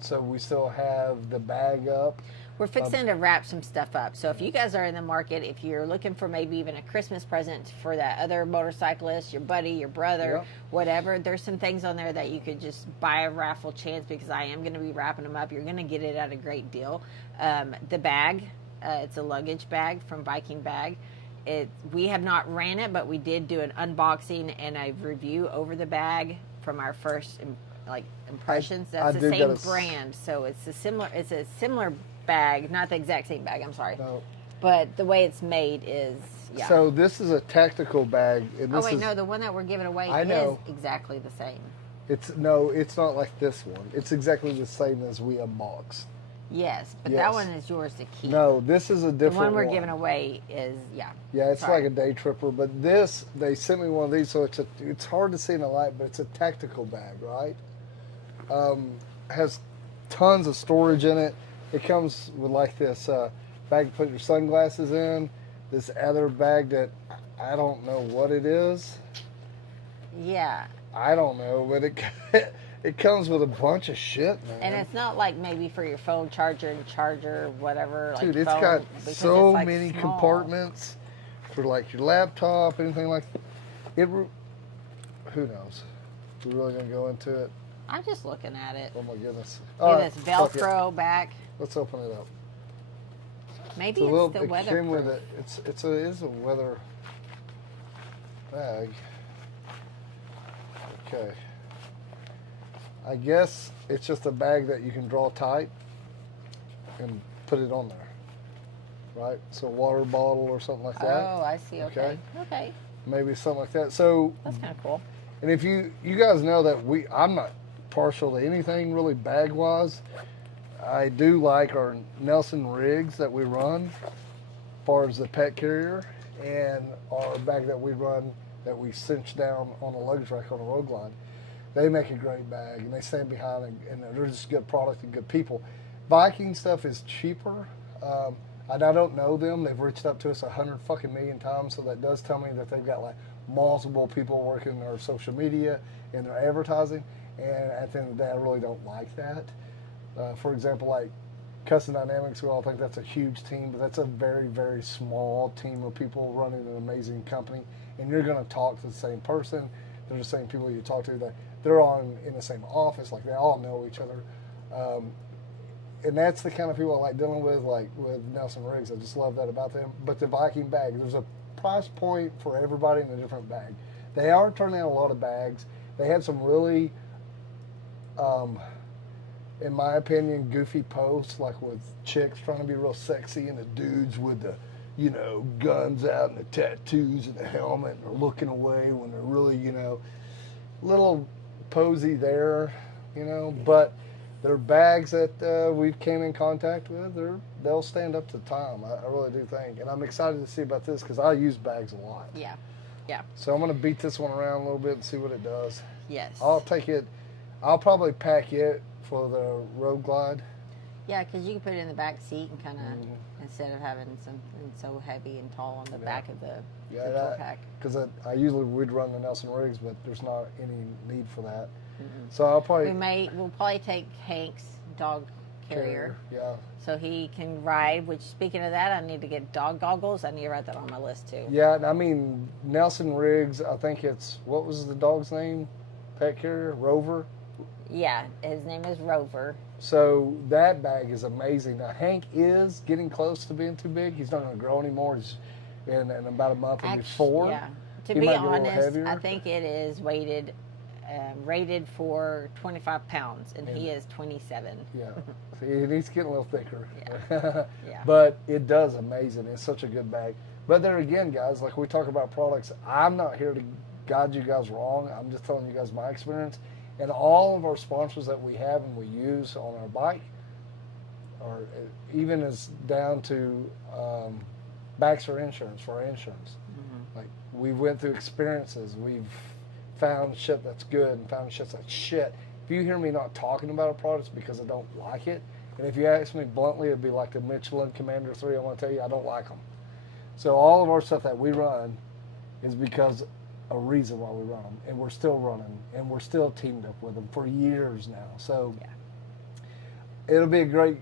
so we still have the bag up. We're fixing to wrap some stuff up. So if you guys are in the market, if you're looking for maybe even a Christmas present for that other motorcyclist, your buddy, your brother, whatever, there's some things on there that you could just buy a raffle chance, because I am going to be wrapping them up. You're going to get it at a great deal. The bag, it's a luggage bag from Viking Bag. We have not ran it, but we did do an unboxing and a review over the bag from our first impressions. That's the same brand, so it's a similar bag, not the exact same bag. I'm sorry, No. but the way it's made is So this is a tactical bag. And this no, the one that we're giving away I know. is exactly the same. It's not like this one. It's exactly the same as we unboxed. Yes, but Yes. that one is yours to keep. No, this is a different the one we're giving away is Yeah, it's Sorry. like a day tripper, but this, they sent me one of these, so it's hard to see in the light, but it's a tactical bag, right? Has tons of storage in it. it comes with like this bag to put your sunglasses in. This other bag that I don't know what it is. Yeah. I don't know, but it comes with a bunch of shit, man. And it's not like maybe for your phone charger and charger, whatever. Like Dude, it's phone, got because so it's, like, many small. compartments for like your laptop, anything like it. Who knows? We're really gonna go into it. I'm just looking at it. Oh my goodness! Look All at right, this fuck it. Velcro back. Let's open it up. Maybe It's a little. the It weather. came with it. It is a weather bag. Okay. I guess it's just a bag that you can draw tight and put it on there, right? So a water bottle or something like that. Oh, I see. Okay. Okay. Maybe something like that. So, That's kind of cool. and if you guys know that I'm not partial to anything really bag wise. I do like our Nelson rigs that we run, as far as the pet carrier, and our bag that we run that we cinch down on a luggage rack on a road glide. They make a great bag, and they stand behind it, and they're just good product and good people. Viking stuff is cheaper. And I don't know them. They've reached up to us 100 fucking million times, so that does tell me that they've got like multiple people working their social media and their advertising. And at the end of the day, I really don't like that. For example, like Custom Dynamics, we all think that's a huge team, but that's a very, very small team of people running an amazing company. And you're going to talk to the same person. They're the same people you talk to. That they're all in the same office. Like they all know each other. And that's the kind of people I like dealing with, like with Nelson Riggs. I just love that about them. But the Viking bag, there's a price point for everybody in a different bag. They are turning out a lot of bags. They had some really, in my opinion, goofy posts, like with chicks trying to be real sexy and the dudes with the, guns out and the tattoos and the helmet and they're looking away when they're really, little posy there, but they're bags that we came in contact with. They'll stand up to time. I really do think, and I'm excited to see about this because I use bags a lot. Yeah. Yeah. So I'm gonna beat this one around a little bit and see what it does. Yes. I'll take it. I'll probably pack it for the road glide. Yeah, because you can put it in the back seat and kind of, instead of having something so heavy and tall on the back of the tour pack. Because I usually would run the Nelson Rigs, but there's not any need for that. So I'll probably We'll probably take Hank's dog carrier. Yeah. So he can ride, which speaking of that, I need to get dog goggles. I need to write that on my list too. Yeah, and I mean, Nelson Riggs, I think what was the dog's name? Pet carrier? Rover? Yeah, his name is Rover. So that bag is amazing. Now, Hank is getting close to being too big. He's not going to grow anymore. He's in about a month and before. Yeah. To He be might be a little honest, heavier. I think it is rated for 25 pounds, and he is 27. Yeah. See, he's getting a little thicker. Yeah. But it does amazing. It's such a good bag. But there again, guys, like we talk about products, I'm not here to guide you guys wrong. I'm just telling you guys my experience. And all of our sponsors that we have and we use on our bike, or even as down to Baxter Insurance for our insurance. Like we went through experiences. We've found shit that's good and found shit that's shit. If you hear me not talking about a product, it's because I don't like it. And if you ask me bluntly, it'd be like the Michelin Commander 3. I want to tell you, I don't like them. So all of our stuff that we run is because a reason why we run them, and we're still running, and we're still teamed up with them for years now. So it'll be a great.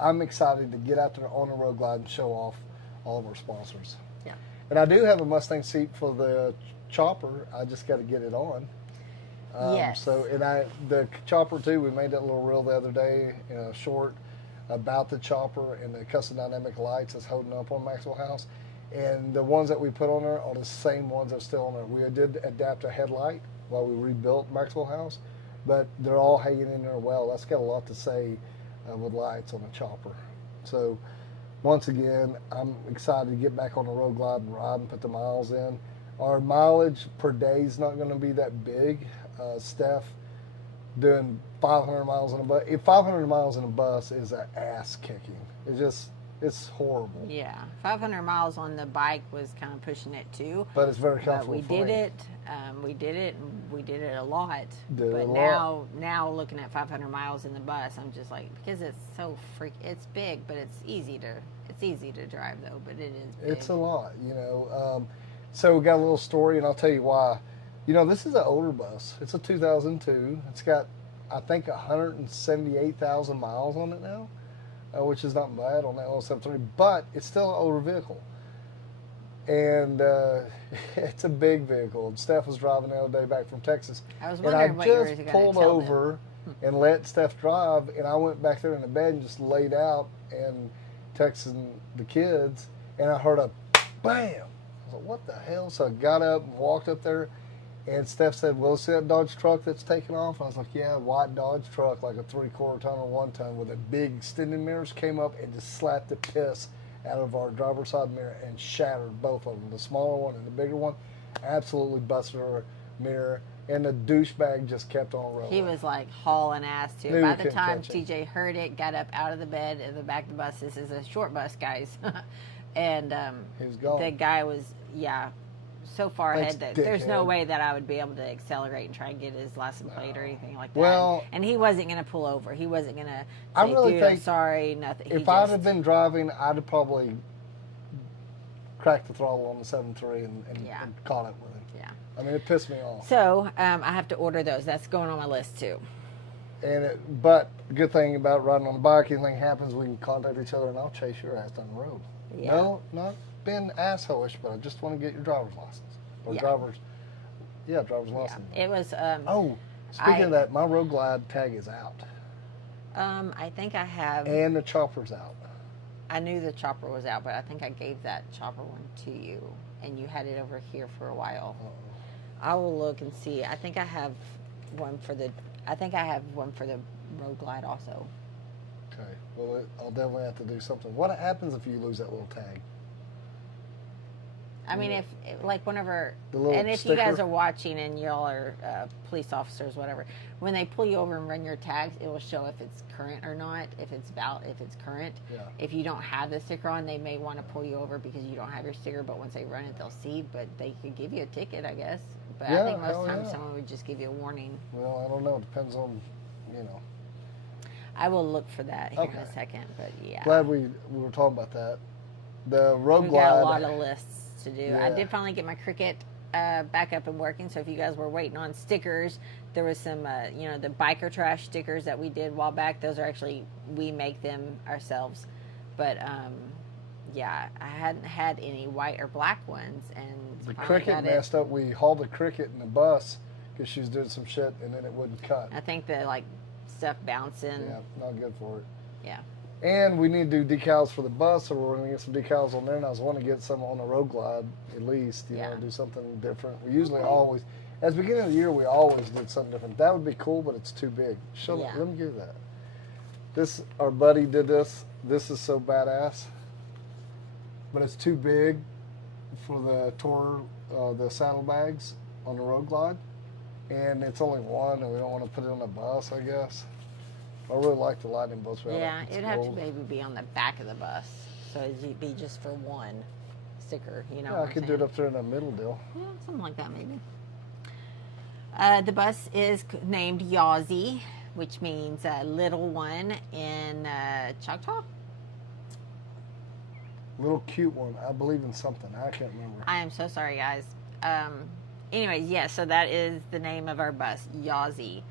I'm excited to get out there on the road glide and show off all of our sponsors. Yeah. And I do have a Mustang seat for the chopper. I just got to get it on. Yes. So the chopper too. We made that little reel the other day, short about the chopper and the custom dynamic lights that's holding up on Maxwell House. And the ones that we put on there are the same ones that's still on there. We did adapt a headlight while we rebuilt Maxwell House, but they're all hanging in there well. That's got a lot to say with lights on a chopper. So once again, I'm excited to get back on the road glide and ride and put the miles in. Our mileage per day is not going to be that big. Steph doing 500 miles in a bus. 500 miles in a bus is an ass kicking. It's It's horrible. Yeah, 500 miles on the bike was kind of pushing it too. But it's very But comfortable we for did me. it. We did it. And we did it a lot. Did it but a lot. now looking at 500 miles in the bus, I'm just like, because it's so it's big, but it's easy to drive though. But it is big. It's a lot, So we got a little story, and I'll tell you why. This is an older bus. It's a 2002. It's got, I think, 178,000 miles on it now, which is not bad on that little 730, but it's still an older vehicle. And it's a big vehicle. And Steph was driving the other day back from Texas. I was and wondering what you were just going to pulled tell over and let Steph drive, and I went back there in the bed and just laid out and texting the kids, and I heard a bam. I was like, what the hell? So I got up and walked up there, and Steph said, well, see that Dodge truck that's taking off? I was like, yeah, white Dodge truck, like a 3/4 ton or 1 ton with a big extended mirrors, came up and just slapped the piss out of our driver's side mirror and shattered both of them, the smaller one and the bigger one. Absolutely busted our mirror, and the douchebag just kept on rolling. He was like hauling ass too. Knew By we the couldn't time catch him. TJ heard it, got up out of the bed in the back of the bus. This is a short bus, guys. And He was gone. the guy was, so far Thanks, ahead that there's no dickhead. way that I would be able to accelerate and try and get his license plate or anything like that. Well- and he wasn't going to pull over. He wasn't going to say, I really dude, I'm think sorry, nothing. If I'd have been driving, I'd have probably cracked the throttle on the 7.3 and Yeah. caught up with him. Yeah. I mean, it pissed me off. So I have to order those. That's going on my list too. But the good thing about riding on a bike, anything happens, we can contact each other, and I'll chase your ass down the road. Yeah. No, not being assholeish, but I just want to get your driver's license. Or Yeah. driver's Yeah. license. It was. Oh, speaking of that, my Road Glide tag is out. I think I have. And the chopper's out. I knew the chopper was out, but I think I gave that chopper one to you, and you had it over here for a while. I will look and see. I think I have one for the. I think I have one for the Road Glide also. Okay. Well, I'll definitely have to do something. What happens if you lose that little tag? I mean, if like whenever, The little and if you guys sticker? are watching and y'all are police officers, whatever, when they pull you over and run your tags, it will show if it's current or not, if it's current. Yeah. If you don't have the sticker on, they may want to pull you over because you don't have your sticker. But once they run it, they'll see. But they could give you a ticket, I guess. But Yeah, I think most hell times yeah. someone would just give you a warning. Well, I don't know. It depends on, I will look for that here in Okay. a second. But yeah, Glad we were talking about that. The Road we Glide. got a lot of lists to do. I Yeah. did finally get my Cricut back up and working. So if you guys were waiting on stickers, there was some, the biker trash stickers that we did a while back. Those are actually, we make them ourselves. But I hadn't had any white or black ones, and The finally Cricut got it. messed up. We hauled the Cricut in the bus because she was doing some shit, and then it wouldn't cut. I think the stuff bouncing. Yeah, not good for it. Yeah. And we need to do decals for the bus, so we're going to get some decals on there. And I was wanting to get some on the Road Glide, at least, Yeah. do something different. We usually always, at the beginning of the year, we always did something different. That would be cool, but it's too big. Yeah. Let me give you that. Our buddy did this. This is so badass, but it's too big for the saddlebags on the Road Glide, and it's only one, and we don't want to put it on the bus, I guess. I really like the lightning bolts. Yeah, it'd have to maybe be on the back of the bus. So it'd be just for one sticker, Yeah, what I I'm could do saying? it up there in the middle deal. Yeah, something like that maybe. The bus is named Yazi, which means little one in Choctaw. Little cute one. I believe in something. I can't remember. I am so sorry, guys. Anyways, yeah, so that is the name of our bus, Yazi.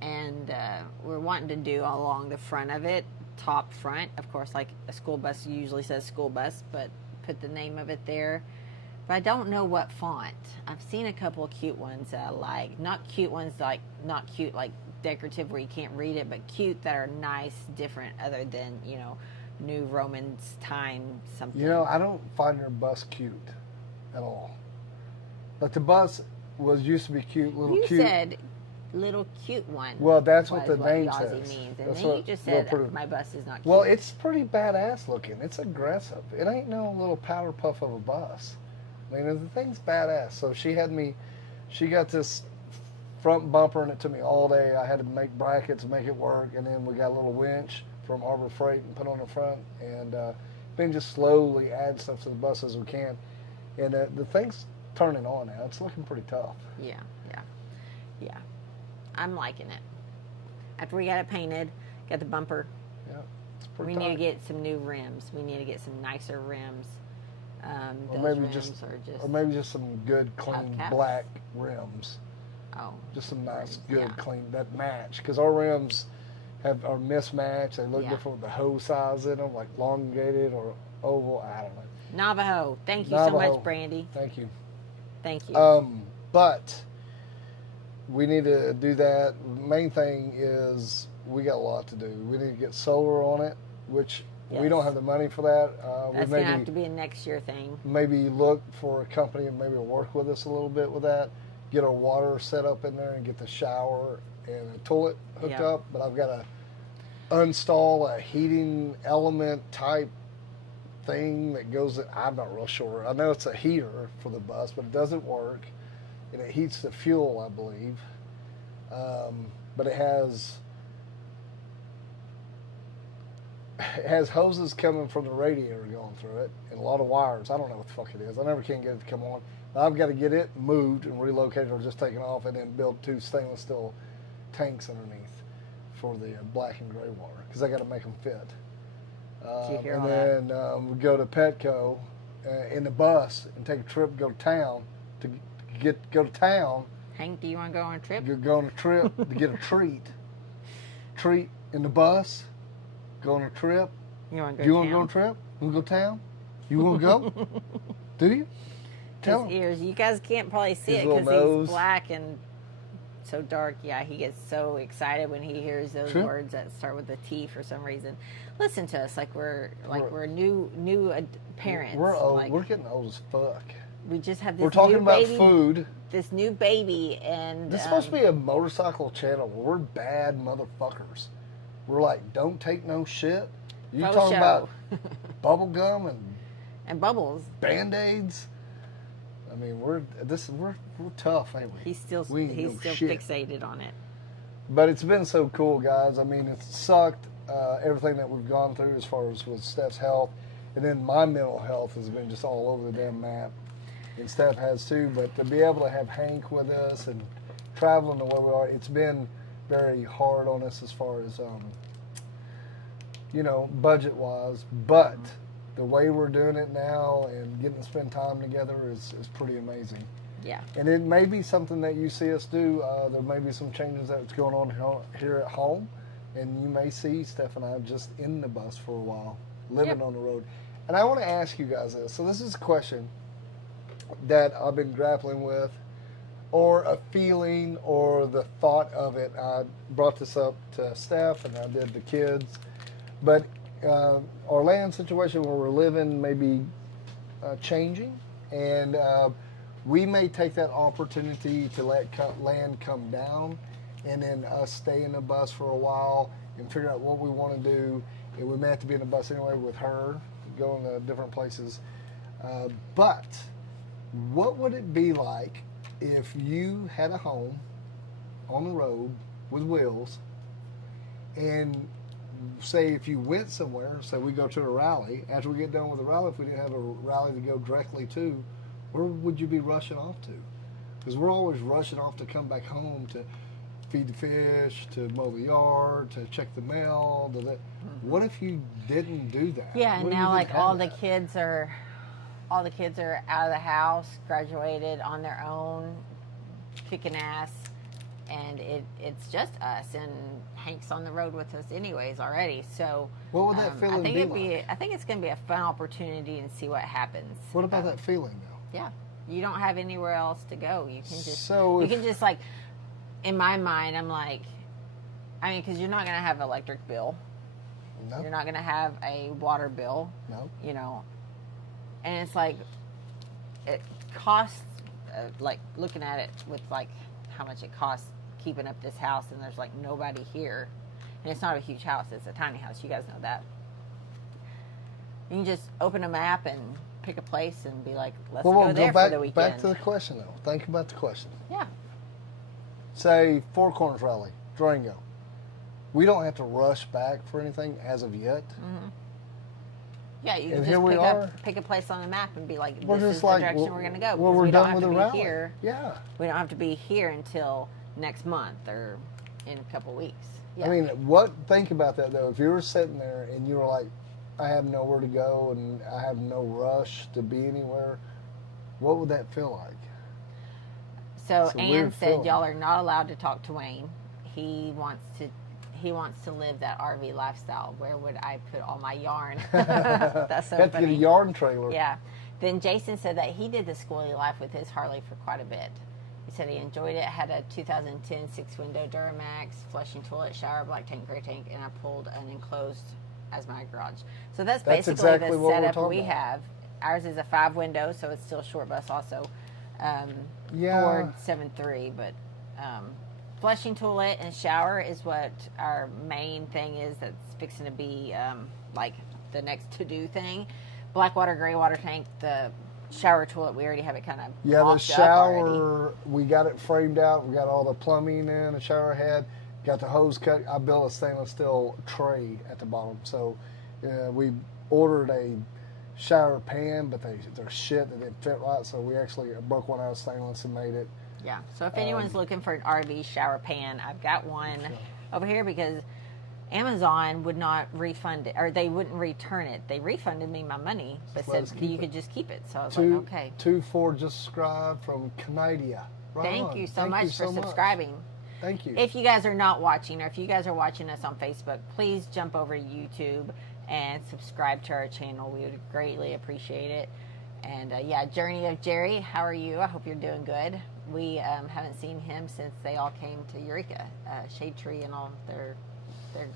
And we're wanting to do along the front of it, top front. Of course, like a school bus usually says school bus, but put the name of it there. But I don't know what font. I've seen a couple of cute ones that I like. Not cute ones not cute like decorative where you can't read it, but cute that are nice, different, other than, New Romans time something. I don't find your bus cute at all. But the bus used to be cute, You said little cute one. Well, that's what was the name Yazi says. means. And That's then what you just little said pretty- my bus is not cute. Well, it's pretty badass looking. It's aggressive. It ain't no little powder puff of a bus. I mean, the thing's badass. So she got this front bumper, and it took me all day. I had to make brackets, make it work, and then we got a little winch from Harbor Freight and put on the front, and been just slowly adding stuff to the bus as we can. And the thing's turning on now. It's looking pretty tough. Yeah. I'm liking it. After we got it painted, got the bumper. Yeah, it's pretty We tight. need to get some new rims. We need to get some nicer rims. Or Those maybe rims just, are just. or maybe just some good, clean Hubcaps? black rims. Oh. Just some nice, rims, good, yeah. clean that match. Because our rims are mismatched. They look Yeah. different with the hose size in them, like elongated or oval. I don't know. Navajo. Thank you so Navajo. much, Brandy. Thank you. Thank you. But we need to do that. Main thing is we got a lot to do. We need to get solar on it, which we Yes. don't have the money for that. That's we going to have to be a next year thing. maybe look for a company and maybe work with us a little bit with that. Get our water set up in there and get the shower and a toilet hooked Yeah. up. But I've got to install a heating element type thing that goes. I'm not real sure. I know it's a heater for the bus, but it doesn't work, and it heats the fuel, I believe. But it has hoses coming from the radiator going through it, and a lot of wires. I don't know what the fuck it is. I never can get it to come on. I've got to get it moved and relocated, or just taken off, and then build 2 stainless steel tanks underneath for the black and gray water, because I got to make them fit. Did you hear And all then we go to Petco in the bus and take a trip, go to town to go to town. Hank, do you want to go on a trip? You're going on a trip to get a treat in the bus. Go on a trip. You want to go Do you want to town? go on a trip? You want to go town? You want to go? Do you? Tell His him. ears. You guys can't probably see His it little because nose. he's black and so dark. Yeah, he gets so excited when he hears those Sure. words that start with a T for some reason. Listen to us like we're We're- new parents. We're old. Like, We're getting old as fuck. we just have this We're talking new about baby, food. This new baby, and This is supposed to be a motorcycle channel. We're bad motherfuckers. We're like, don't take no shit. You faux talking show. about bubble gum and and Bubbles. Band-Aids? I mean, we're tough, ain't we? He's still We ain't no shit. fixated on it. But it's been so cool, guys. I mean, it's sucked, everything that we've gone through as far as with Steph's health. And then my mental health has been just all over the damn map. And Steph has too. But to be able to have Hank with us and traveling the way we are, it's been very hard on us as far as, budget-wise. But the way we're doing it now and getting to spend time together is pretty amazing. Yeah. And it may be something that you see us do. There may be some changes that's going on here at home. And you may see Steph and I just in the bus for a while, living Yep. on the road. And I want to ask you guys this. So this is a question that I've been grappling with, or a feeling, or the thought of it. I brought this up to Steph, and I did the kids. But our land situation where we're living may be changing, and we may take that opportunity to let land come down, and then us stay in the bus for a while and figure out what we want to do. And we may have to be in the bus anyway with her, going to different places. But what would it be like if you had a home on the road with wheels, and say if you went somewhere, say we go to a rally, after we get done with the rally, if we didn't have a rally to go directly to, where would you be rushing off to? Because we're always rushing off to come back home to feed the fish, to mow the yard, to check the mail. What if you didn't do that? Yeah, and What if now you like didn't have all the that? kids are out of the house, graduated on their own, kicking ass, and it's just us, and Hank's on the road with us anyways already. So What would that feeling be I think it's gonna be a fun opportunity and see what happens. What about that feeling though? Yeah, you don't have anywhere else to go. You can just So you if- can just like, in my mind, I'm like, I mean, because you're not gonna have an electric bill, No, you're not gonna have a water bill, no. you know, and it's like it costs like looking at it with like how much it costs keeping up this house, and there's like nobody here, and it's not a huge house, it's a tiny house, you guys know that. You can just open a map and pick a place and be like, let's go there for the weekend. back to the question though. Think about the question. Yeah. Say Four Corners Rally, Durango. We don't have to rush back for anything as of yet. Mm-hmm. Yeah, you And can here we just are. pick a place on the map and be like, We're this just is the like, direction we're going to go. well, because we're we don't done have with to the be rally. here. Yeah. We don't have to be here until next month or in a couple weeks. Yeah. I mean, think about that, though. If you were sitting there and you were like, I have nowhere to go and I have no rush to be anywhere, what would that feel like? So It's a Ann weird said feeling. y'all are not allowed to talk to Wayne. He wants to live that RV lifestyle. Where would I put all my yarn? That's so Have to funny. get a yarn trailer. Yeah. Then Jason said that he did the squirrely life with his Harley for quite a bit. He said he enjoyed it. Had a 2010 6-window Duramax, flushing toilet, shower, black tank, gray tank, and I pulled an enclosed as my garage. So that's basically exactly the what we're setup talking we about. have. Ours is a 5-window, so it's still short bus also. Yeah. Ford 7.3, but flushing toilet and shower is what our main thing is. That's fixing to be like the next to-do thing. Black water, gray water tank, the shower toilet, we already have it kind of Yeah, the mocked up already. shower, we got it framed out. We got all the plumbing in, the shower head, got the hose cut. I built a stainless steel tray at the bottom. So we ordered a shower pan, but they're shit. They didn't fit right. So we actually broke one out of stainless and made it. Yeah, so if anyone's looking for an RV shower pan, I've got one over here because Amazon would not refund it, or they wouldn't return it. They refunded me my money, but Let us said keep you it. could just keep it. So I was like, okay. 2-4 just subscribed from Canada. Right Thank on. you so Thank much you for so much. subscribing. Thank you. If you guys are not watching, or if you guys are watching us on Facebook, please jump over to YouTube and subscribe to our channel. We would greatly appreciate it. And yeah, Journey of Jerry, how are you? I hope you're doing good. We haven't seen him since they all came to Eureka, Shade Tree and all their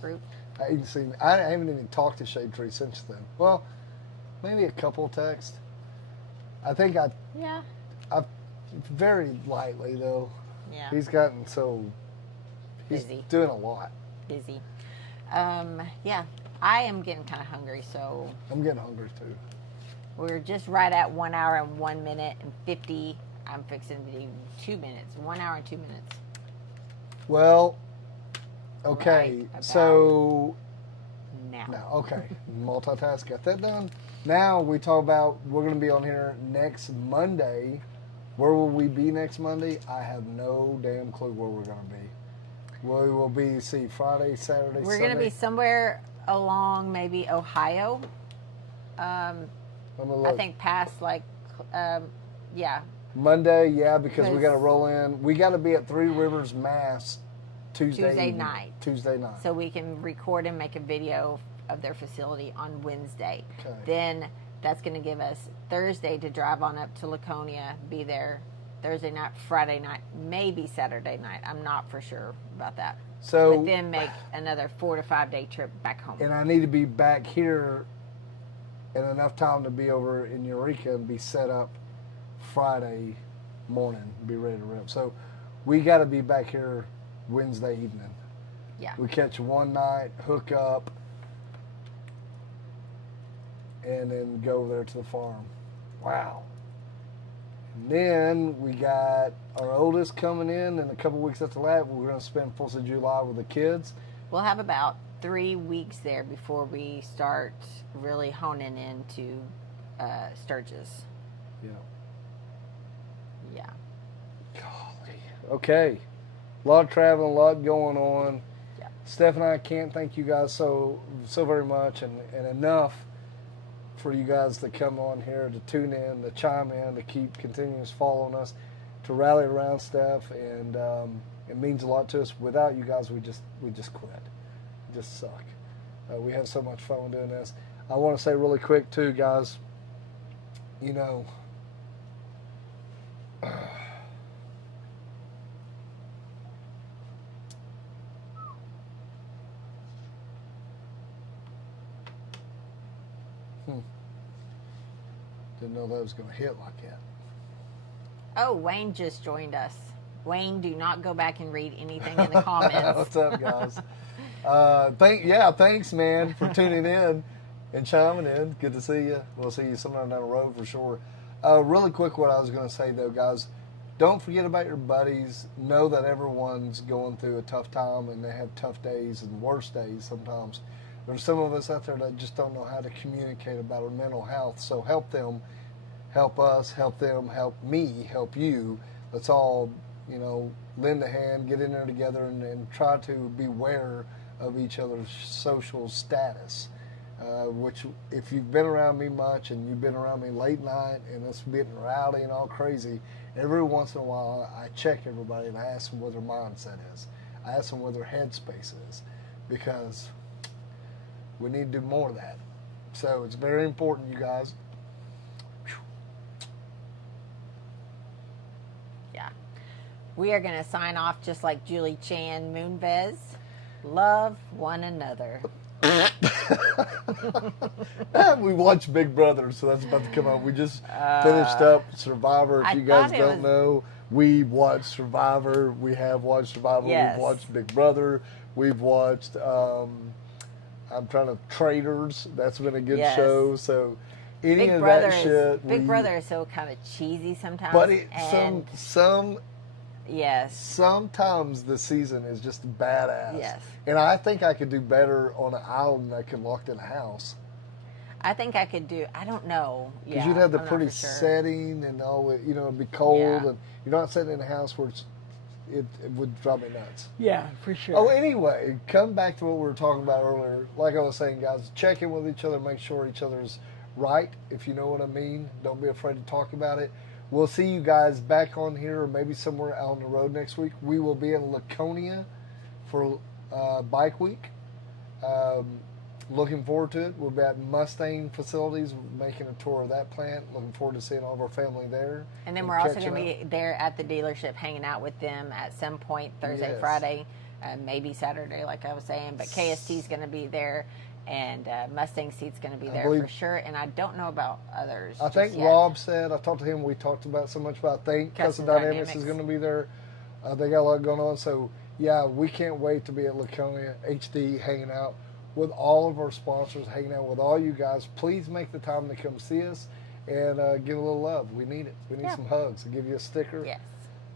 group. I haven't even talked to Shade Tree since then. Well, maybe a couple texts. I think I very lightly though. Yeah. He's gotten so he's Busy. doing a lot. Busy. Yeah, I am getting kind of hungry, so I'm getting hungry too. we're just right at 1 hour and 1 minute and 50. I'm fixing to do 2 minutes. 1 hour and 2 minutes. Well, okay, Right about so Now. now, okay, multitask, got that done. Now we talk about we're going to be on here next Monday. Where will we be next Monday? I have no damn clue where we're going to be. We will be, Friday, Saturday, We're Sunday. going to be somewhere along maybe Ohio. Let me I look. think past yeah. Monday, yeah, because we Because- got to roll in. We got to be at Three Rivers Mass Tuesday evening. night. Tuesday night. So we can record and make a video of their facility on Wednesday. Okay. Then that's going to give us Thursday to drive on up to Laconia, be there Thursday night, Friday night, maybe Saturday night. I'm not for sure about that. So, But then make another 4 to 5 day trip back home. and I need to be back here in enough time to be over in Eureka and be set up Friday morning, be ready to rip. So we got to be back here Wednesday evening. Yeah. We catch one night, hook up, and then go over there to the farm. Wow. And then we got our oldest coming in a couple weeks after that. We're going to spend 4th of July with the kids. We'll have about 3 weeks there before we start really honing into Sturgis. Yeah. Yeah. Golly. Okay. A lot of traveling, a lot going on. Yeah. Steph and I can't thank you guys so very much and enough for you guys to come on here, to tune in, to chime in, to keep continuous following us, to rally around Steph, and it means a lot to us. Without you guys, we just quit. We just suck. We have so much fun doing this. I want to say really quick too, guys. You know, didn't know that was going to hit like that. Oh, Wayne just joined us. Wayne, do not go back and read anything in the comments. What's up, guys? Thanks, man, for tuning in and chiming in. Good to see you. We'll see you sometime down the road for sure. Really quick, what I was going to say, though, guys, don't forget about your buddies. Know that everyone's going through a tough time, and they have tough days and worse days sometimes. there's some of us out there that just don't know how to communicate about our mental health. So help them, help us, help them, help me, help you. Let's all, lend a hand, get in there together, and try to be aware of each other's social status. Which, if you've been around me much and you've been around me late night and it's getting rowdy and all crazy, every once in a while I check everybody and I ask them what their mindset is. I ask them what their headspace is, because we need to do more of that. So it's very important, you guys. Yeah. We are going to sign off just like Julie Chan Moonves. Love one another. We watched Big Brother, so that's about to come out. We just finished up Survivor. If you guys don't know, we watched Survivor. We have watched Survivor. Yes. We've watched Big Brother. We've watched Traitors. That's been a good show. So any of that shit. Big Brother is so kind of cheesy sometimes. But yes. Sometimes the season is just badass. Yes. And I think I could do better on an island than I could locked in a house. I think I could do, I don't know. Because you'd have the pretty setting and all, it'd be cold, and you're not sitting in a house where it would drive me nuts. Yeah, for sure. Oh, anyway, come back to what we were talking about earlier. Like I was saying, guys, check in with each other, make sure each other's right, if you know what I mean. Don't be afraid to talk about it. We'll see you guys back on here or maybe somewhere out on the road next week. We will be in Laconia for Bike Week. Looking forward to it. We'll be at Mustang Facilities making a tour of that plant. Looking forward to seeing all of our family there. And then we're also going to be there at the dealership hanging out with them at some point Thursday, Friday, maybe Saturday, like I was saying. But KST's going to be there. And Mustang Seat's going to be there for sure. And I don't know about others. I think Rob said, I talked to him, we talked about so much about, I think Custom Dynamics is going to be there. They got a lot going on. So, yeah, we can't wait to be at Laconia HD hanging out with all of our sponsors, hanging out with all you guys. Please make the time to come see us and give a little love. We need it. We need some hugs. I'll give you a sticker. Yes.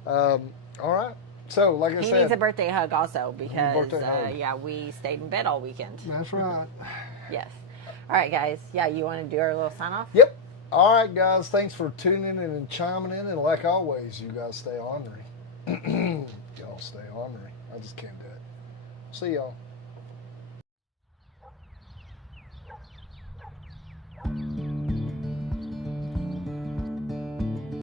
All right. So, like I said. He needs a birthday hug also because, we stayed in bed all weekend. That's right. Yes. All right, guys. Yeah, you want to do our little sign-off? Yep. All right, guys. Thanks for tuning in and chiming in. And like always, you guys stay ornery. Y'all stay ornery. I just can't do it. See y'all.